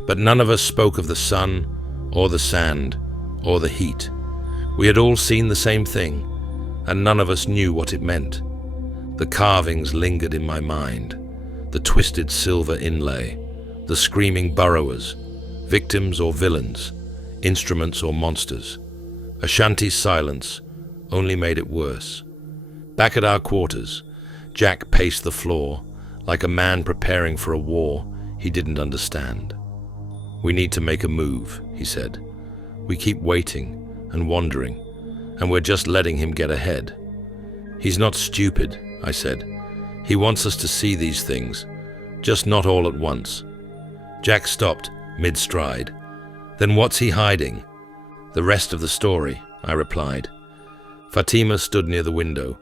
But none of us spoke of the sun, or the sand, or the heat. We had all seen the same thing, and none of us knew what it meant. The carvings lingered in my mind, the twisted silver inlay, the screaming burrowers, victims or villains, instruments or monsters. Ashanti's silence only made it worse. Back at our quarters, Jack paced the floor like a man preparing for a war he didn't understand. "We need to make a move," he said. "We keep waiting and wandering, and we're just letting him get ahead." "He's not stupid," I said. "He wants us to see these things, just not all at once." Jack stopped, mid-stride. "Then what's he hiding?" "The rest of the story," I replied. Fatima stood near the window,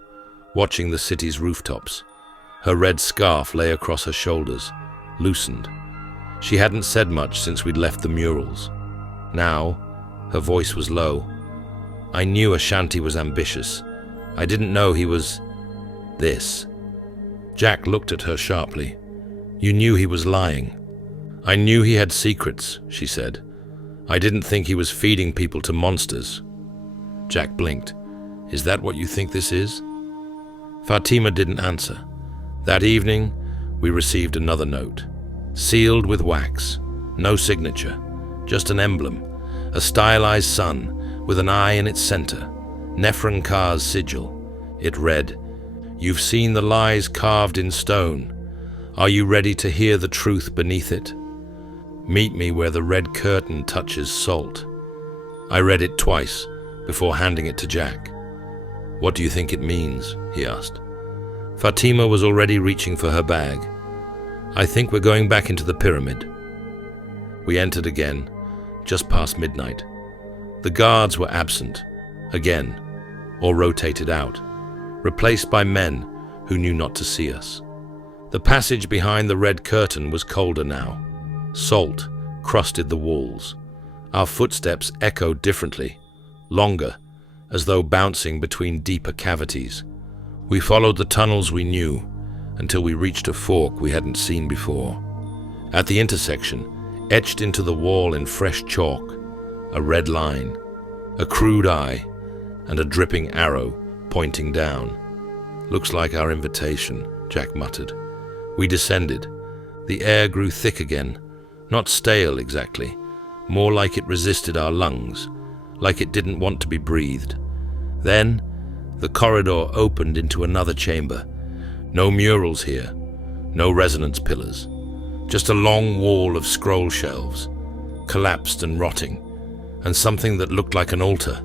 watching the city's rooftops. Her red scarf lay across her shoulders, loosened. She hadn't said much since we'd left the murals. Now, her voice was low. "I knew Ashanti was ambitious. I didn't know he was this." Jack looked at her sharply. "You knew he was lying." "I knew he had secrets," she said. "I didn't think he was feeding people to monsters." Jack blinked. "Is that what you think this is?" Fatima didn't answer. That evening, we received another note. Sealed with wax. No signature. Just an emblem. A stylized sun with an eye in its center. Nephron Ka's sigil. It read, "You've seen the lies carved in stone. Are you ready to hear the truth beneath it? Meet me where the red curtain touches salt." I read it twice before handing it to Jack. "What do you think it means?" he asked. Fatima was already reaching for her bag. "I think we're going back into the pyramid." We entered again, just past midnight. The guards were absent, again, or rotated out, replaced by men who knew not to see us. The passage behind the red curtain was colder now. Salt crusted the walls. Our footsteps echoed differently, longer, as though bouncing between deeper cavities. We followed the tunnels we knew until we reached a fork we hadn't seen before. At the intersection, etched into the wall in fresh chalk, a red line, a crude eye, and a dripping arrow pointing down. "Looks like our invitation," Jack muttered. We descended. The air grew thick again, not stale exactly, more like it resisted our lungs, like it didn't want to be breathed. Then, the corridor opened into another chamber. No murals here, no resonance pillars, Just a long wall of scroll shelves, collapsed and rotting, and something that looked like an altar,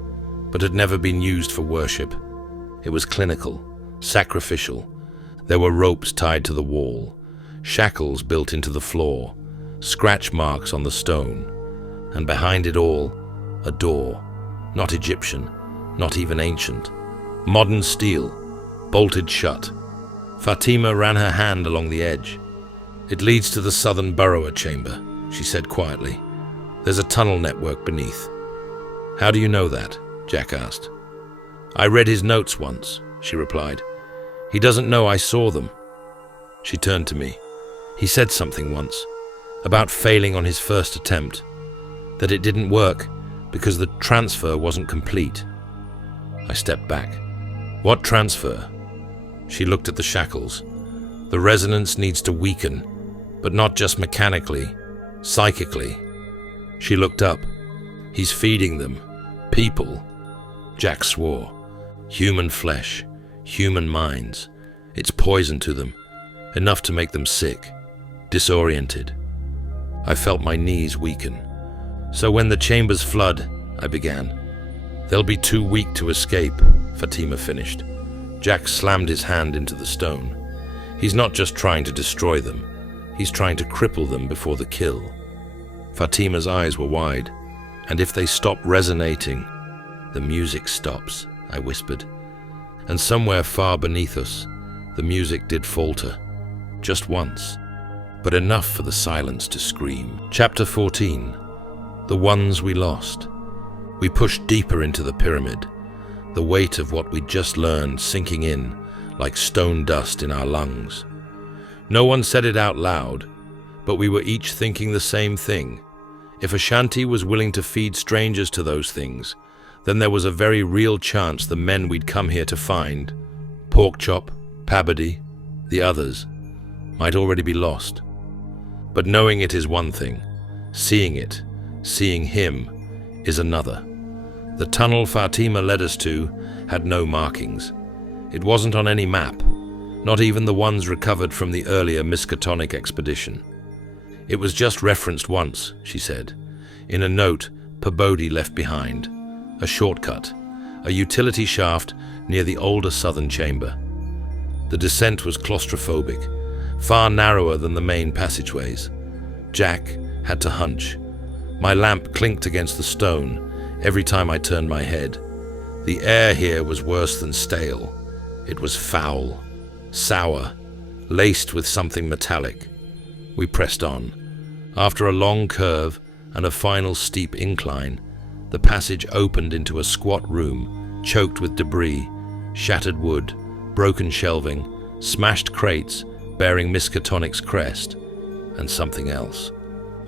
but had never been used for worship. It was clinical, sacrificial. There were ropes tied to the wall, shackles built into the floor, scratch marks on the stone, and behind it all, a door, not Egyptian, not even ancient. Modern steel, bolted shut. Fatima ran her hand along the edge. "It leads to the southern burrower chamber," she said quietly. "There's a tunnel network beneath." "How do you know that?" Jack asked. "I read his notes once," she replied. "He doesn't know I saw them." She turned to me. "He said something once, about failing on his first attempt, that it didn't work because the transfer wasn't complete." I stepped back. "What transfer?" She looked at the shackles. "The resonance needs to weaken, but not just mechanically, psychically." She looked up. "He's feeding them. People." Jack swore. "Human flesh, human minds. It's poison to them, enough to make them sick, disoriented." I felt my knees weaken. "So when the chambers flood," I began. "They'll be too weak to escape," Fatima finished. Jack slammed his hand into the stone. "He's not just trying to destroy them. He's trying to cripple them before the kill." Fatima's eyes were wide. "And if they stop resonating, the music stops," I whispered. And somewhere far beneath us, the music did falter. Just once, but enough for the silence to scream. Chapter 14. The Ones We Lost. We pushed deeper into the pyramid, the weight of what we'd just learned sinking in like stone dust in our lungs. No one said it out loud, but we were each thinking the same thing. If Ashanti was willing to feed strangers to those things, then there was a very real chance the men we'd come here to find, Porkchop, Pabody, the others, might already be lost. But knowing it is one thing. Seeing it, seeing him, is another. The tunnel Fatima led us to had no markings. It wasn't on any map, not even the ones recovered from the earlier Miskatonic expedition. It was just referenced once, she said, in a note Pabody left behind, a shortcut, a utility shaft near the older southern chamber. The descent was claustrophobic, far narrower than the main passageways. Jack had to hunch. My lamp clinked against the stone every time I turned my head. The air here was worse than stale. It was foul, sour, laced with something metallic. We pressed on. After a long curve and a final steep incline, the passage opened into a squat room, choked with debris, shattered wood, broken shelving, smashed crates bearing Miskatonic's crest, and something else.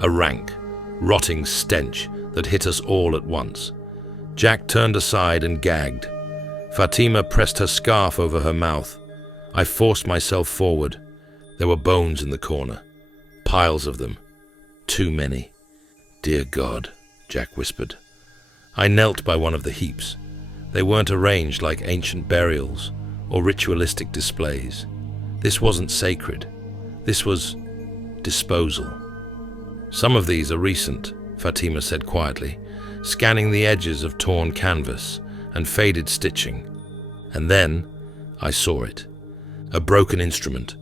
A rank, rotting stench that hit us all at once. Jack turned aside and gagged. Fatima pressed her scarf over her mouth. I forced myself forward. There were bones in the corner. Piles of them. Too many. "Dear God," Jack whispered. I knelt by one of the heaps. They weren't arranged like ancient burials or ritualistic displays. This wasn't sacred. This was disposal. "Some of these are recent," Fatima said quietly, scanning the edges of torn canvas and faded stitching. And then I saw it. A broken instrument,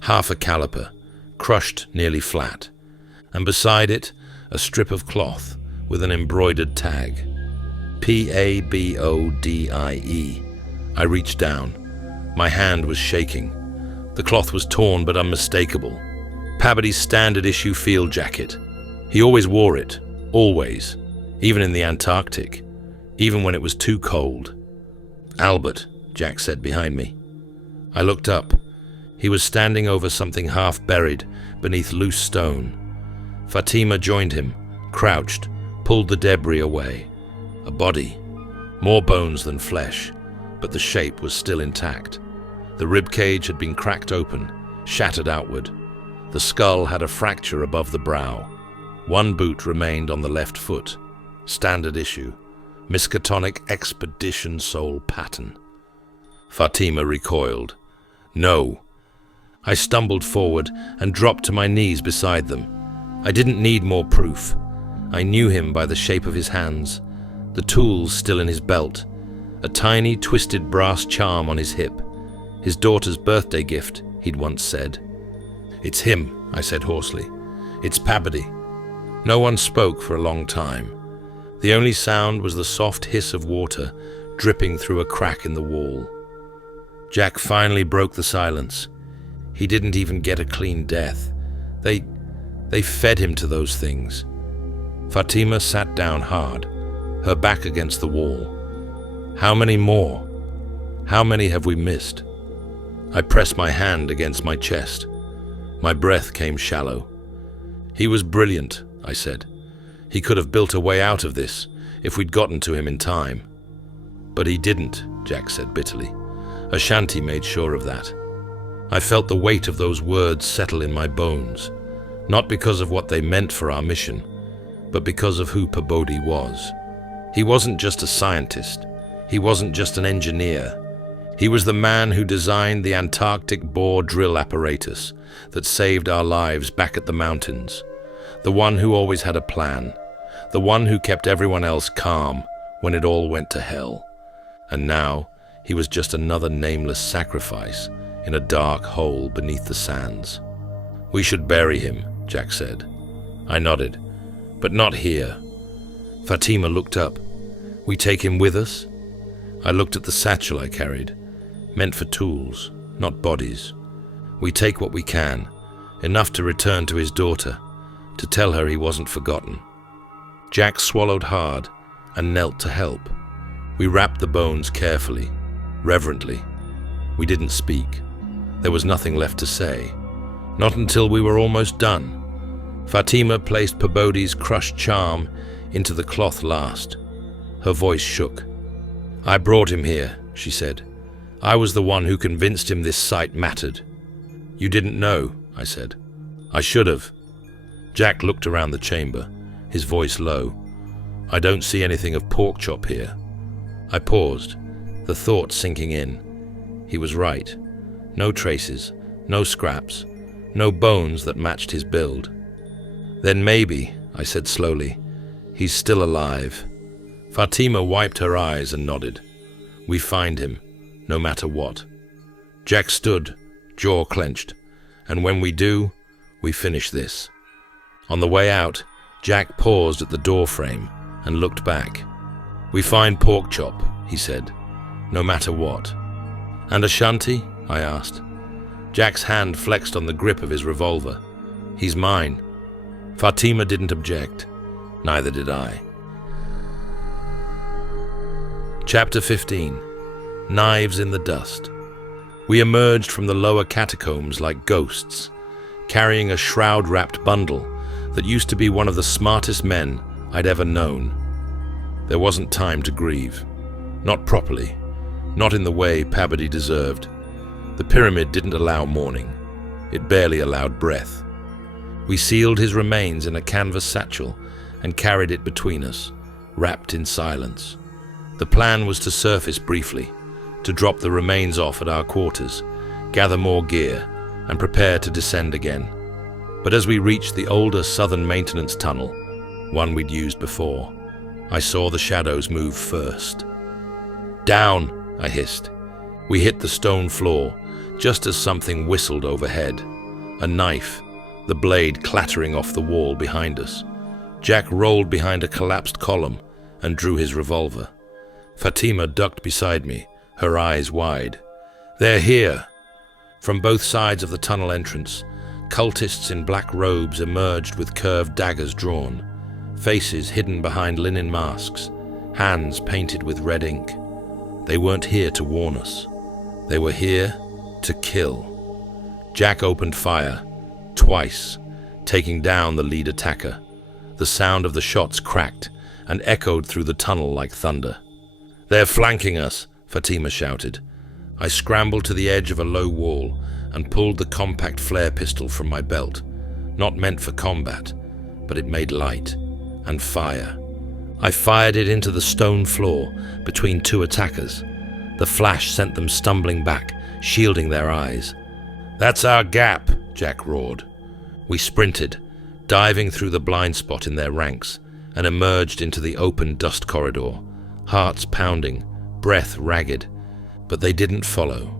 half a caliper, crushed nearly flat, and beside it a strip of cloth with an embroidered tag. Pabodie. I reached down. My hand was shaking. The cloth was torn but unmistakable. Pabody's standard issue field jacket. He always wore it. Always. Even in the Antarctic. Even when it was too cold. "Albert," Jack said behind me. I looked up. He was standing over something half buried beneath loose stone. Fatima joined him, crouched, pulled the debris away. A body. More bones than flesh, but the shape was still intact. The ribcage had been cracked open, shattered outward. The skull had a fracture above the brow. One boot remained on the left foot. Standard issue. Miskatonic expedition soul pattern. Fatima recoiled. "No." I stumbled forward and dropped to my knees beside them. I didn't need more proof. I knew him by the shape of his hands, the tools still in his belt, a tiny twisted brass charm on his hip, his daughter's birthday gift, he'd once said. "It's him," I said hoarsely. "It's Pabody." No one spoke for a long time. The only sound was the soft hiss of water dripping through a crack in the wall. Jack finally broke the silence. He didn't even get a clean death. They fed him to those things. Fatima sat down hard, her back against the wall. How many more? How many have we missed? I pressed my hand against my chest. My breath came shallow. "He was brilliant," I said. "He could have built a way out of this if we'd gotten to him in time." "But he didn't," Jack said bitterly. Ashanti made sure of that. I felt the weight of those words settle in my bones, not because of what they meant for our mission, but because of who Pabody was. He wasn't just a scientist. He wasn't just an engineer. He was the man who designed the Antarctic bore drill apparatus that saved our lives back at the mountains, the one who always had a plan, the one who kept everyone else calm when it all went to hell. And now he was just another nameless sacrifice in a dark hole beneath the sands. "We should bury him," Jack said. I nodded. "But not here." Fatima looked up. "We take him with us?" I looked at the satchel I carried, meant for tools, not bodies. "We take what we can, enough to return to his daughter, to tell her he wasn't forgotten." Jack swallowed hard and knelt to help. We wrapped the bones carefully, reverently. We didn't speak. There was nothing left to say. Not until we were almost done. Fatima placed Pabody's crushed charm into the cloth last. Her voice shook. "I brought him here," she said. "I was the one who convinced him this site mattered." "You didn't know," I said. "I should have." Jack looked around the chamber, his voice low. "I don't see anything of pork chop here." I paused, the thought sinking in. He was right. No traces, no scraps, no bones that matched his build. "Then maybe," I said slowly, "he's still alive." Fatima wiped her eyes and nodded. "We find him, no matter what." Jack stood, jaw clenched, "And when we do, we finish this." On the way out, Jack paused at the door frame and looked back. "We find pork chop," he said, "no matter what." "And Ashanti?" I asked. Jack's hand flexed on the grip of his revolver. "He's mine." Fatima didn't object. Neither did I. Chapter 15. Knives in the Dust. We emerged from the lower catacombs like ghosts, carrying a shroud-wrapped bundle that used to be one of the smartest men I'd ever known. There wasn't time to grieve. Not properly. Not in the way Pabody deserved. The pyramid didn't allow mourning. It barely allowed breath. We sealed his remains in a canvas satchel and carried it between us, wrapped in silence. The plan was to surface briefly, to drop the remains off at our quarters, gather more gear, and prepare to descend again. But as we reached the older southern maintenance tunnel, one we'd used before, I saw the shadows move first. "Down!" I hissed. We hit the stone floor, just as something whistled overhead. A knife, the blade clattering off the wall behind us. Jack rolled behind a collapsed column and drew his revolver. Fatima ducked beside me, her eyes wide. "They're here!" From both sides of the tunnel entrance, cultists in black robes emerged with curved daggers drawn, faces hidden behind linen masks, hands painted with red ink. They weren't here to warn us. They were here to kill. Jack opened fire, twice, taking down the lead attacker. The sound of the shots cracked and echoed through the tunnel like thunder. "They're flanking us," Fatima shouted. I scrambled to the edge of a low wall and pulled the compact flare pistol from my belt. Not meant for combat, but it made light and fire. I fired it into the stone floor between two attackers. The flash sent them stumbling back, shielding their eyes. "That's our gap," Jack roared. We sprinted, diving through the blind spot in their ranks, and emerged into the open dust corridor, hearts pounding, breath ragged. But they didn't follow.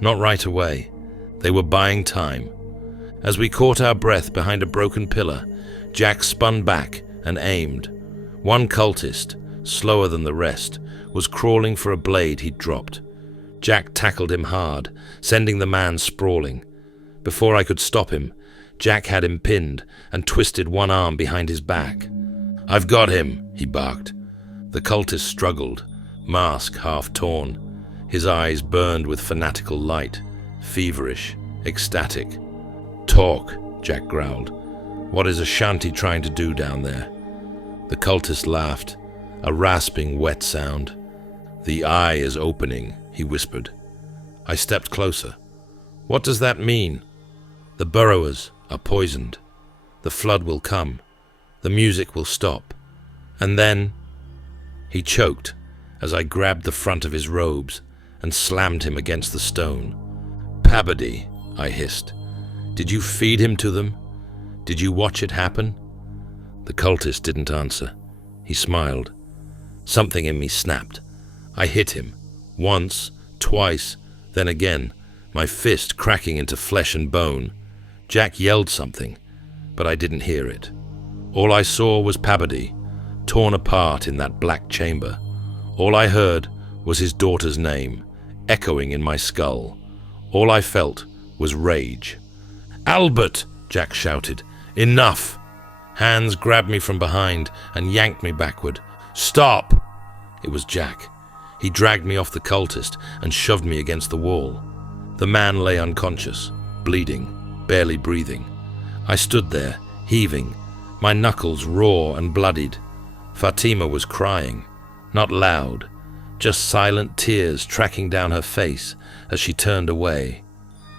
Not right away. They were buying time. As we caught our breath behind a broken pillar, Jack spun back and aimed. One cultist, slower than the rest, was crawling for a blade he'd dropped. Jack tackled him hard, sending the man sprawling. Before I could stop him, Jack had him pinned and twisted one arm behind his back. "I've got him," he barked. The cultist struggled, mask half torn. His eyes burned with fanatical light, feverish, ecstatic. "Talk," Jack growled. "What is Ashanti trying to do down there?" The cultist laughed, a rasping, wet sound. "The eye is opening," he whispered. I stepped closer. "What does that mean?" "The burrowers are poisoned. The flood will come. The music will stop. And then—" He choked as I grabbed the front of his robes and slammed him against the stone. "Pabadi," I hissed. "Did you feed him to them? Did you watch it happen?" The cultist didn't answer. He smiled. Something in me snapped. I hit him. Once, twice, then again, my fist cracking into flesh and bone. Jack yelled something, but I didn't hear it. All I saw was Pabadi, torn apart in that black chamber. All I heard was his daughter's name, echoing in my skull. All I felt was rage. "Albert!" Jack shouted. "Enough!" Hands grabbed me from behind and yanked me backward. "Stop!" It was Jack. He dragged me off the cultist and shoved me against the wall. The man lay unconscious, bleeding, barely breathing. I stood there, heaving, my knuckles raw and bloodied. Fatima was crying, not loud, just silent tears tracking down her face as she turned away.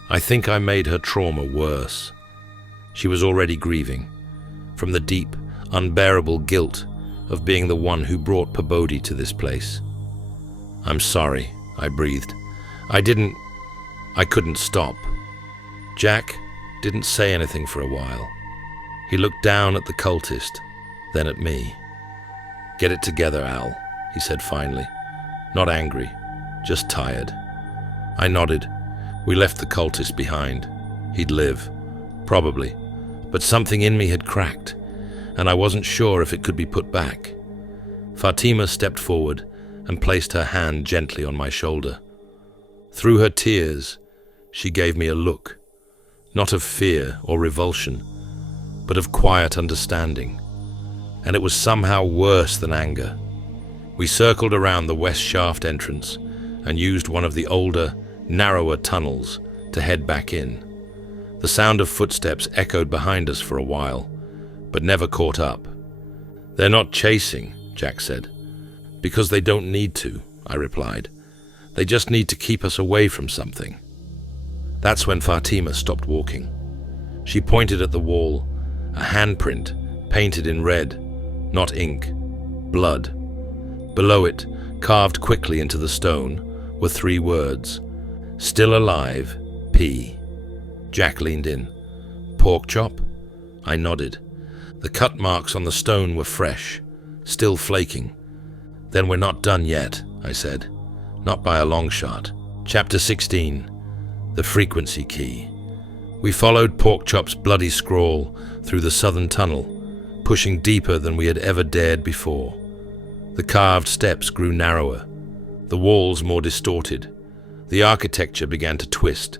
I think I made her trauma worse. She was already grieving, from the deep, unbearable guilt of being the one who brought Pabodi to this place. "I'm sorry," I breathed. I couldn't stop. Jack didn't say anything for a while. He looked down at the cultist, then at me. "Get it together, Al," he said finally. Not angry, just tired. I nodded. We left the cultist behind. He'd live, probably, but something in me had cracked, and I wasn't sure if it could be put back. Fatima stepped forward and placed her hand gently on my shoulder. Through her tears, she gave me a look, not of fear or revulsion, but of quiet understanding. And it was somehow worse than anger. We circled around the west shaft entrance and used one of the older, narrower tunnels to head back in. The sound of footsteps echoed behind us for a while, but never caught up. "They're not chasing," Jack said. "Because they don't need to," I replied. "They just need to keep us away from something." That's when Fatima stopped walking. She pointed at the wall, a handprint painted in red, not ink, blood. Below it, carved quickly into the stone, were 3 words: "Still alive, P." Jack leaned in. "Pork chop?" I nodded. The cut marks on the stone were fresh, still flaking. "Then we're not done yet," I said. "Not by a long shot." Chapter 16. The Frequency Key. We followed Porkchop's bloody scrawl through the southern tunnel, pushing deeper than we had ever dared before. The carved steps grew narrower, the walls more distorted. The architecture began to twist,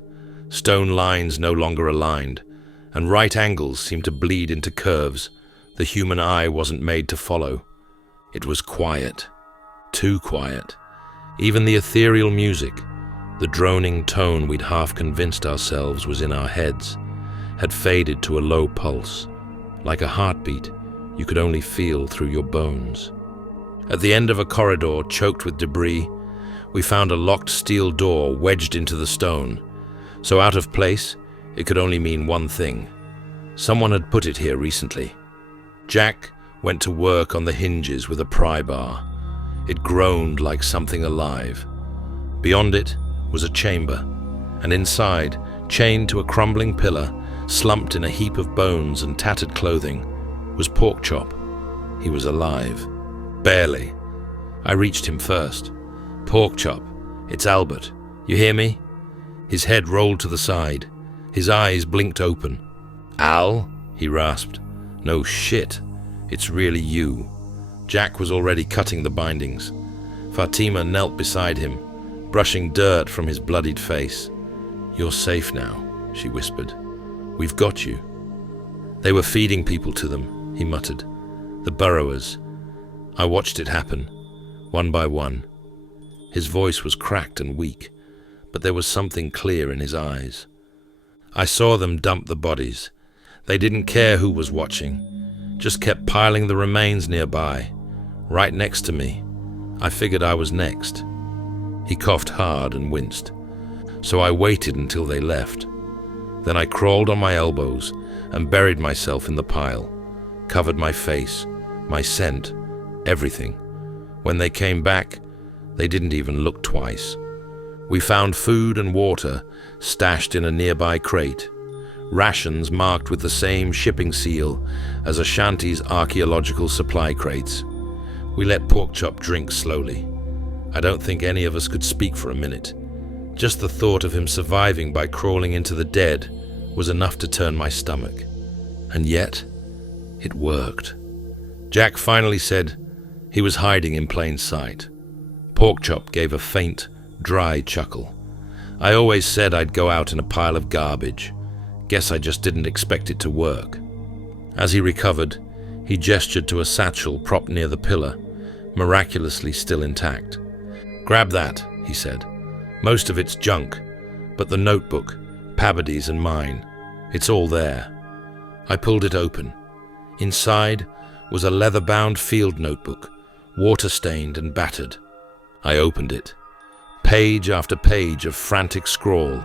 stone lines no longer aligned, and right angles seemed to bleed into curves the human eye wasn't made to follow. It was quiet, too quiet. Even the ethereal music, the droning tone we'd half convinced ourselves was in our heads, had faded to a low pulse, like a heartbeat you could only feel through your bones. At the end of a corridor choked with debris, we found a locked steel door wedged into the stone. So out of place, it could only mean one thing. Someone had put it here recently. Jack went to work on the hinges with a pry bar. It groaned like something alive. Beyond it was a chamber, and inside, chained to a crumbling pillar, slumped in a heap of bones and tattered clothing, was Porkchop. He was alive. Barely. I reached him first. "Porkchop, it's Albert. You hear me?" His head rolled to the side. His eyes blinked open. "Al?" he rasped. "No shit. It's really you." Jack was already cutting the bindings. Fatima knelt beside him, brushing dirt from his bloodied face. "You're safe now," she whispered. "We've got you." "They were feeding people to them," he muttered. "The burrowers." I watched it happen, one by one. His voice was cracked and weak, but there was something clear in his eyes. I saw them dump the bodies. They didn't care who was watching, just kept piling the remains nearby, right next to me. I figured I was next. He coughed hard and winced, so I waited until they left. Then I crawled on my elbows and buried myself in the pile, covered my face, my scent, everything. When they came back, they didn't even look twice. We found food and water stashed in a nearby crate, rations marked with the same shipping seal as Ashanti's archaeological supply crates. We let Porkchop drink slowly. I don't think any of us could speak for a minute. Just the thought of him surviving by crawling into the dead was enough to turn my stomach. And yet, it worked. Jack finally said he was hiding in plain sight. Porkchop gave a faint, dry chuckle. I always said I'd go out in a pile of garbage. Guess I just didn't expect it to work. As he recovered, he gestured to a satchel propped near the pillar, miraculously still intact. "Grab that," he said. "Most of it's junk, but the notebook, Pabady's and mine, it's all there." I pulled it open. Inside was a leather-bound field notebook, water-stained and battered. I opened it. Page after page of frantic scrawl,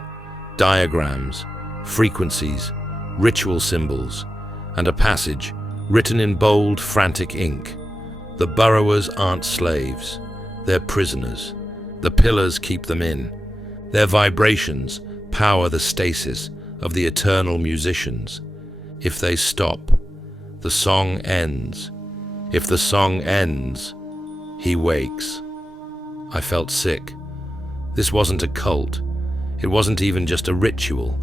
diagrams, frequencies, ritual symbols, and a passage written in bold, frantic ink. "The burrowers aren't slaves. They're prisoners. The pillars keep them in. Their vibrations power the stasis of the eternal musicians. If they stop, the song ends. If the song ends, he wakes." I felt sick. This wasn't a cult. It wasn't even just a ritual.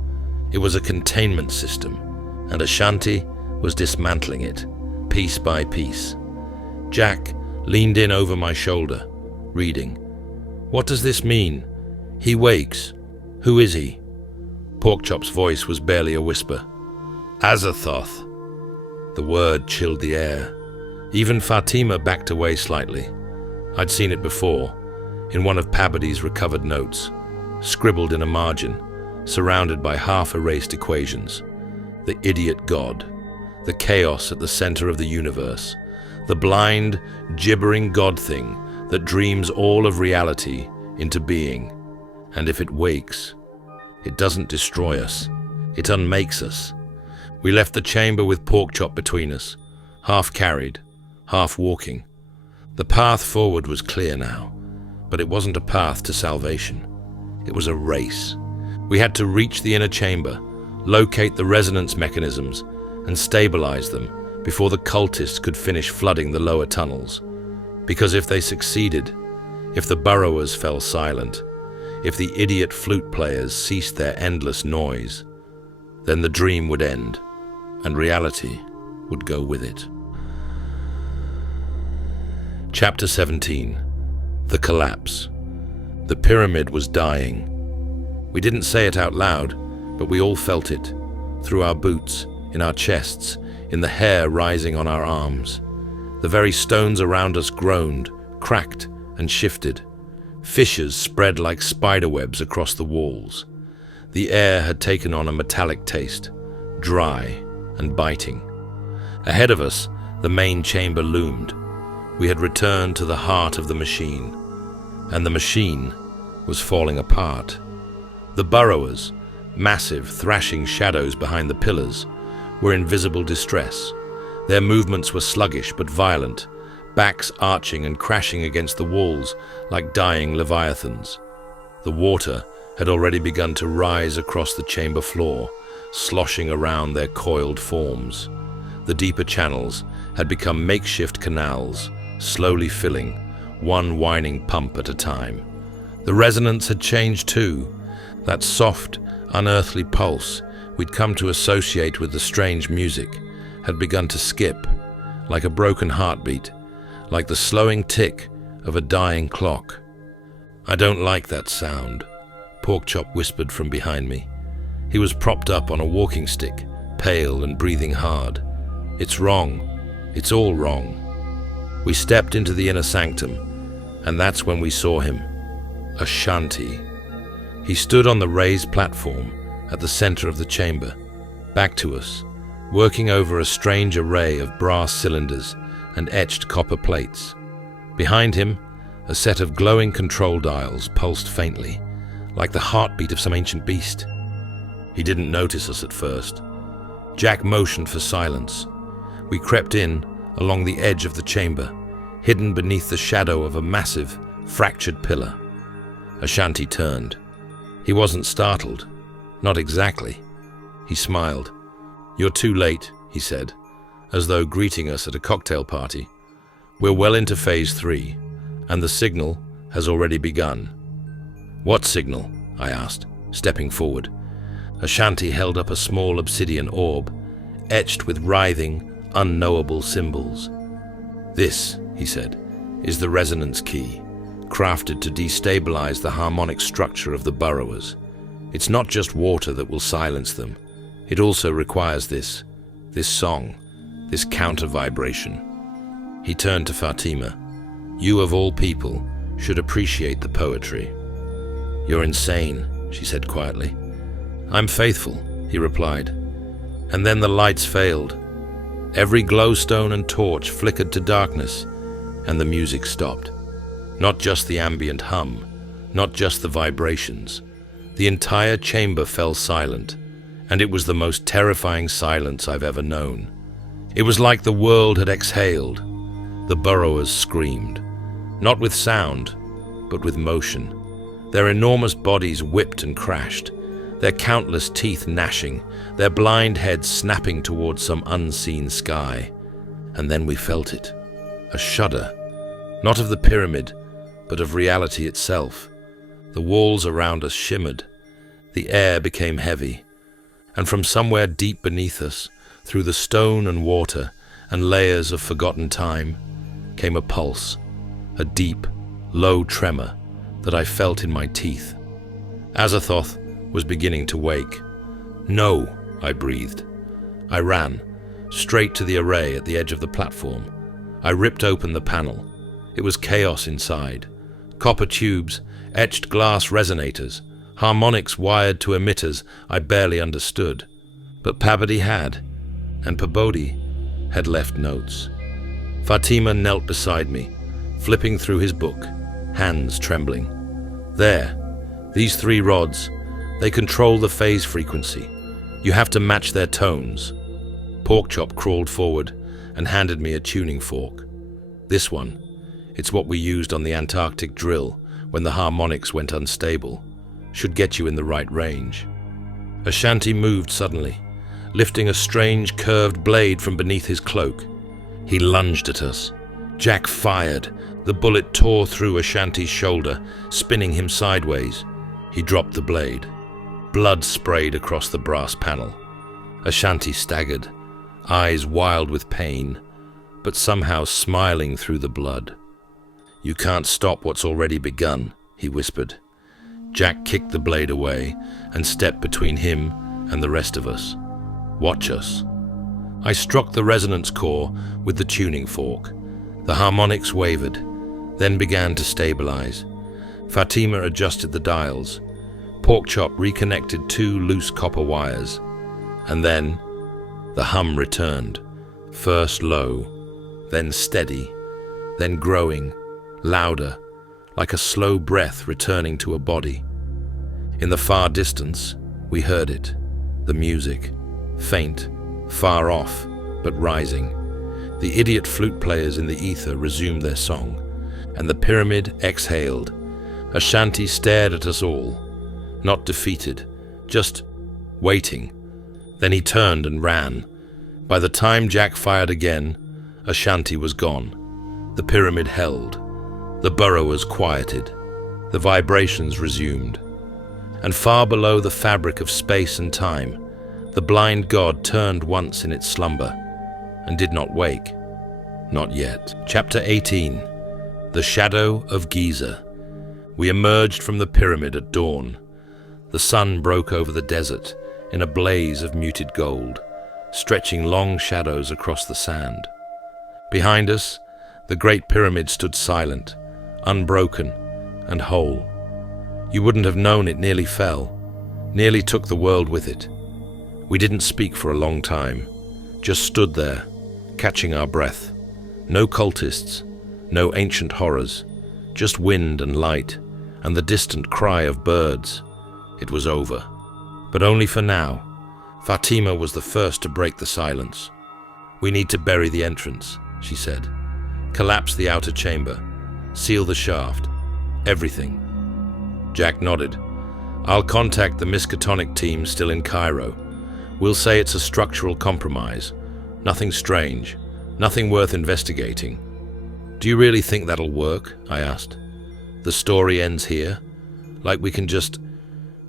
It was a containment system, and Ashanti was dismantling it, piece by piece. Jack leaned in over my shoulder, reading. "What does this mean? He wakes. Who is he?" Porkchop's voice was barely a whisper. "Azathoth." The word chilled the air. Even Fatima backed away slightly. I'd seen it before, in one of Pabady's recovered notes, scribbled in a margin, surrounded by half-erased equations. The idiot god, the chaos at the center of the universe, the blind, gibbering god thing that dreams all of reality into being. And if it wakes, it doesn't destroy us, it unmakes us. We left the chamber with Porkchop between us, half carried, half walking. The path forward was clear now, but it wasn't a path to salvation. It was a race. We had to reach the inner chamber, locate the resonance mechanisms, and stabilize them before the cultists could finish flooding the lower tunnels. Because if they succeeded, if the burrowers fell silent, if the idiot flute players ceased their endless noise, then the dream would end, and reality would go with it. Chapter 17. The Collapse. The pyramid was dying. We didn't say it out loud, but we all felt it, through our boots, in our chests, in the hair rising on our arms. The very stones around us groaned, cracked, and shifted. Fissures spread like spiderwebs across the walls. The air had taken on a metallic taste, dry and biting. Ahead of us, the main chamber loomed. We had returned to the heart of the machine, and the machine was falling apart. The burrowers, massive, thrashing shadows behind the pillars, were in visible distress. Their movements were sluggish but violent, backs arching and crashing against the walls like dying leviathans. The water had already begun to rise across the chamber floor, sloshing around their coiled forms. The deeper channels had become makeshift canals, slowly filling, one whining pump at a time. The resonance had changed too. That soft, unearthly pulse we'd come to associate with the strange music had begun to skip, like a broken heartbeat, like the slowing tick of a dying clock. "I don't like that sound," Porkchop whispered from behind me. He was propped up on a walking stick, pale and breathing hard. "It's wrong. It's all wrong." We stepped into the inner sanctum, and that's when we saw him. Ashanti. He stood on the raised platform at the center of the chamber, back to us, working over a strange array of brass cylinders and etched copper plates. Behind him, a set of glowing control dials pulsed faintly, like the heartbeat of some ancient beast. He didn't notice us at first. Jack motioned for silence. We crept in along the edge of the chamber, hidden beneath the shadow of a massive, fractured pillar. Ashanti turned. He wasn't startled. Not exactly. He smiled. "You're too late," he said, as though greeting us at a cocktail party. "We're well into phase 3, and the signal has already begun." "What signal?" I asked, stepping forward. Ashanti held up a small obsidian orb, etched with writhing, unknowable symbols. "This," he said, "is the resonance key, crafted to destabilize the harmonic structure of the burrowers. It's not just water that will silence them. It also requires this song, this counter-vibration." He turned to Fatima. "You of all people should appreciate the poetry." "You're insane," she said quietly. "I'm faithful," he replied. And then the lights failed. Every glowstone and torch flickered to darkness, and the music stopped. Not just the ambient hum, not just the vibrations. The entire chamber fell silent, and it was the most terrifying silence I've ever known. It was like the world had exhaled. The burrowers screamed, not with sound, but with motion. Their enormous bodies whipped and crashed, their countless teeth gnashing, their blind heads snapping towards some unseen sky. And then we felt it, a shudder, not of the pyramid, but of reality itself. The walls around us shimmered, the air became heavy, and from somewhere deep beneath us, through the stone and water and layers of forgotten time, came a pulse, a deep, low tremor that I felt in my teeth. Azathoth was beginning to wake. "No," I breathed. I ran, straight to the array at the edge of the platform. I ripped open the panel. It was chaos inside. Copper tubes, etched glass resonators, harmonics wired to emitters I barely understood. But Pabadi had, and Pabodi had left notes. Fatima knelt beside me, flipping through his book, hands trembling. "There, these 3 rods, they control the phase frequency. You have to match their tones." Porkchop crawled forward and handed me a tuning fork. "This one, it's what we used on the Antarctic drill when the harmonics went unstable. Should get you in the right range." Ashanti moved suddenly, lifting a strange curved blade from beneath his cloak. He lunged at us. Jack fired. The bullet tore through Ashanti's shoulder, spinning him sideways. He dropped the blade. Blood sprayed across the brass panel. Ashanti staggered, eyes wild with pain, but somehow smiling through the blood. "You can't stop what's already begun," he whispered. Jack kicked the blade away and stepped between him and the rest of us. "Watch us." I struck the resonance core with the tuning fork. The harmonics wavered, then began to stabilize. Fatima adjusted the dials. Porkchop reconnected 2 loose copper wires. And then the hum returned, first low, then steady, then growing, louder, like a slow breath returning to a body. In the far distance, we heard it, the music, faint, far off, but rising. The idiot flute players in the ether resumed their song, and the pyramid exhaled. Ashanti stared at us all. not defeated, just waiting. Then he turned and ran. By the time Jack fired again, Ashanti was gone. The pyramid held. The burrowers quieted. The vibrations resumed. And far below the fabric of space and time, the blind god turned once in its slumber and did not wake. Not yet. Chapter 18. The Shadow of Giza. We emerged from the pyramid at dawn. The sun broke over the desert in a blaze of muted gold, stretching long shadows across the sand. Behind us, the Great Pyramid stood silent, unbroken, and whole. You wouldn't have known it nearly fell, nearly took the world with it. We didn't speak for a long time, just stood there, catching our breath. No cultists, no ancient horrors, just wind and light, and the distant cry of birds. It was over. But only for now. Fatima was the first to break the silence. "We need to bury the entrance," she said. "Collapse the outer chamber. Seal the shaft. Everything." Jack nodded. "I'll contact the Miskatonic team still in Cairo. We'll say it's a structural compromise. Nothing strange. Nothing worth investigating." "Do you really think that'll work?" I asked. "The story ends here? Like we can just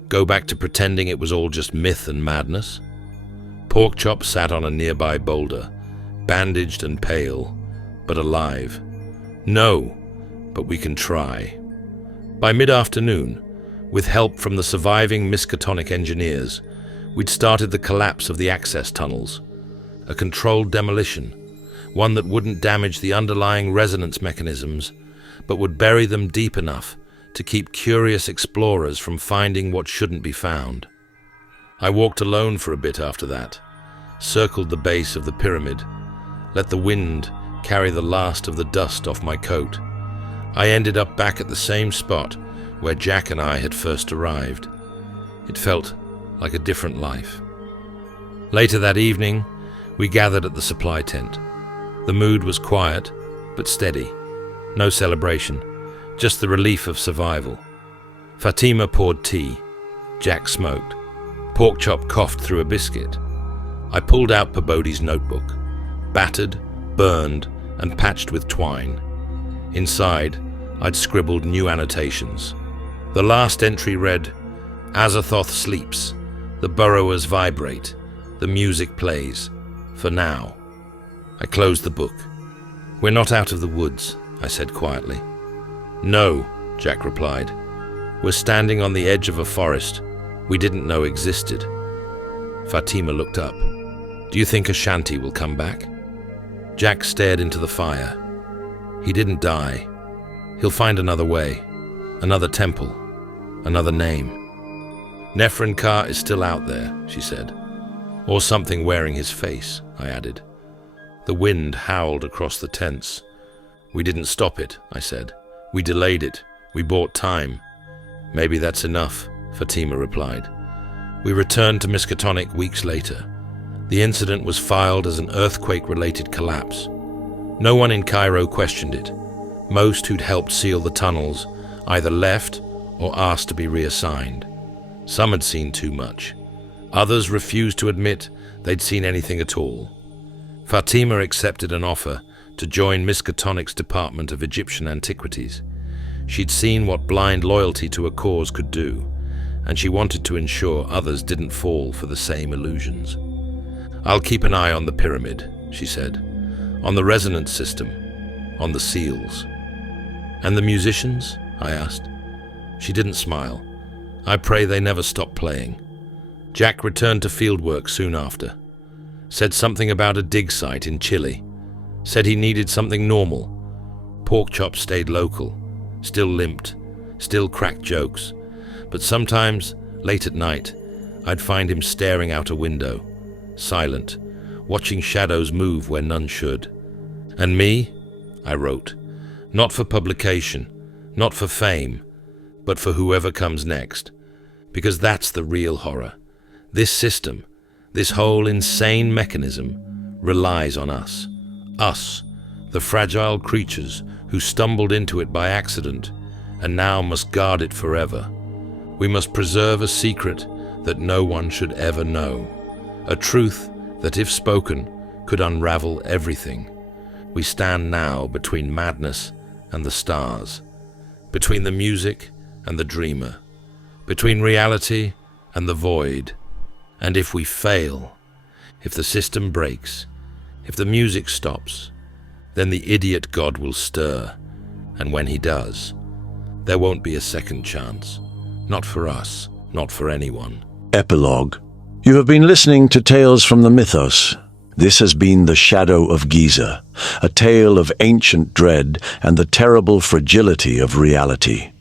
go back to pretending it was all just myth and madness?" Porkchop sat on a nearby boulder, bandaged and pale, but alive. "No, but we can try." By mid-afternoon, with help from the surviving Miskatonic engineers, we'd started the collapse of the access tunnels. A controlled demolition, one that wouldn't damage the underlying resonance mechanisms, but would bury them deep enough to keep curious explorers from finding what shouldn't be found. I walked alone for a bit after that, circled the base of the pyramid, let the wind carry the last of the dust off my coat. I ended up back at the same spot where Jack and I had first arrived. It felt like a different life. Later that evening, we gathered at the supply tent. The mood was quiet, but steady. No celebration, just the relief of survival. Fatima poured tea. Jack smoked. Porkchop coughed through a biscuit. I pulled out Pabodi's notebook, battered, burned, and patched with twine. Inside, I'd scribbled new annotations. The last entry read, "Azathoth sleeps. The burrowers vibrate. The music plays. For now." I closed the book. "We're not out of the woods," I said quietly. "No," Jack replied. "We're standing on the edge of a forest we didn't know existed." Fatima looked up. "Do you think Ashanti will come back?" Jack stared into the fire. "He didn't die. He'll find another way, another temple, another name." "Nefren Ka is still out there," she said. "Or something wearing his face," I added. The wind howled across the tents. "We didn't stop it," I said. "We delayed it. We bought time." "Maybe that's enough," Fatima replied. We returned to Miskatonic weeks later. The incident was filed as an earthquake-related collapse. No one in Cairo questioned it. Most who'd helped seal the tunnels either left or asked to be reassigned. Some had seen too much. Others refused to admit they'd seen anything at all. Fatima accepted an offer to join Miskatonic's Department of Egyptian Antiquities. She'd seen what blind loyalty to a cause could do, and she wanted to ensure others didn't fall for the same illusions. "I'll keep an eye on the pyramid," she said, "on the resonance system, on the seals." "And the musicians?" I asked. She didn't smile. "I pray they never stop playing." Jack returned to fieldwork soon after. Said something about a dig site in Chile. Said he needed something normal. Porkchop stayed local, still limped, still cracked jokes, but sometimes, late at night, I'd find him staring out a window, silent, watching shadows move where none should. "And me?" I wrote. "Not for publication, not for fame, but for whoever comes next. Because that's the real horror. This system, this whole insane mechanism, relies on us. Us, the fragile creatures who stumbled into it by accident and now must guard it forever. We must preserve a secret that no one should ever know, a truth that, if spoken, could unravel everything. We stand now between madness and the stars, between the music and the dreamer, between reality and the void. And if we fail, if the system breaks, if the music stops, then the idiot god will stir, and when he does, there won't be a second chance. Not for us, not for anyone. Epilogue. You have been listening to Tales from the Mythos. This has been the Shadow of Giza, a tale of ancient dread and the terrible fragility of reality.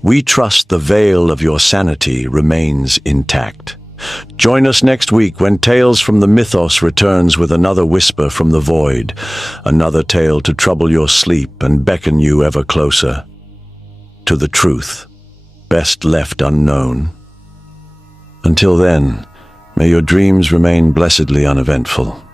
We trust the veil of your sanity remains intact. Join us next week when Tales from the Mythos returns with another whisper from the void, another tale to trouble your sleep and beckon you ever closer to the truth, best left unknown. Until then, may your dreams remain blessedly uneventful.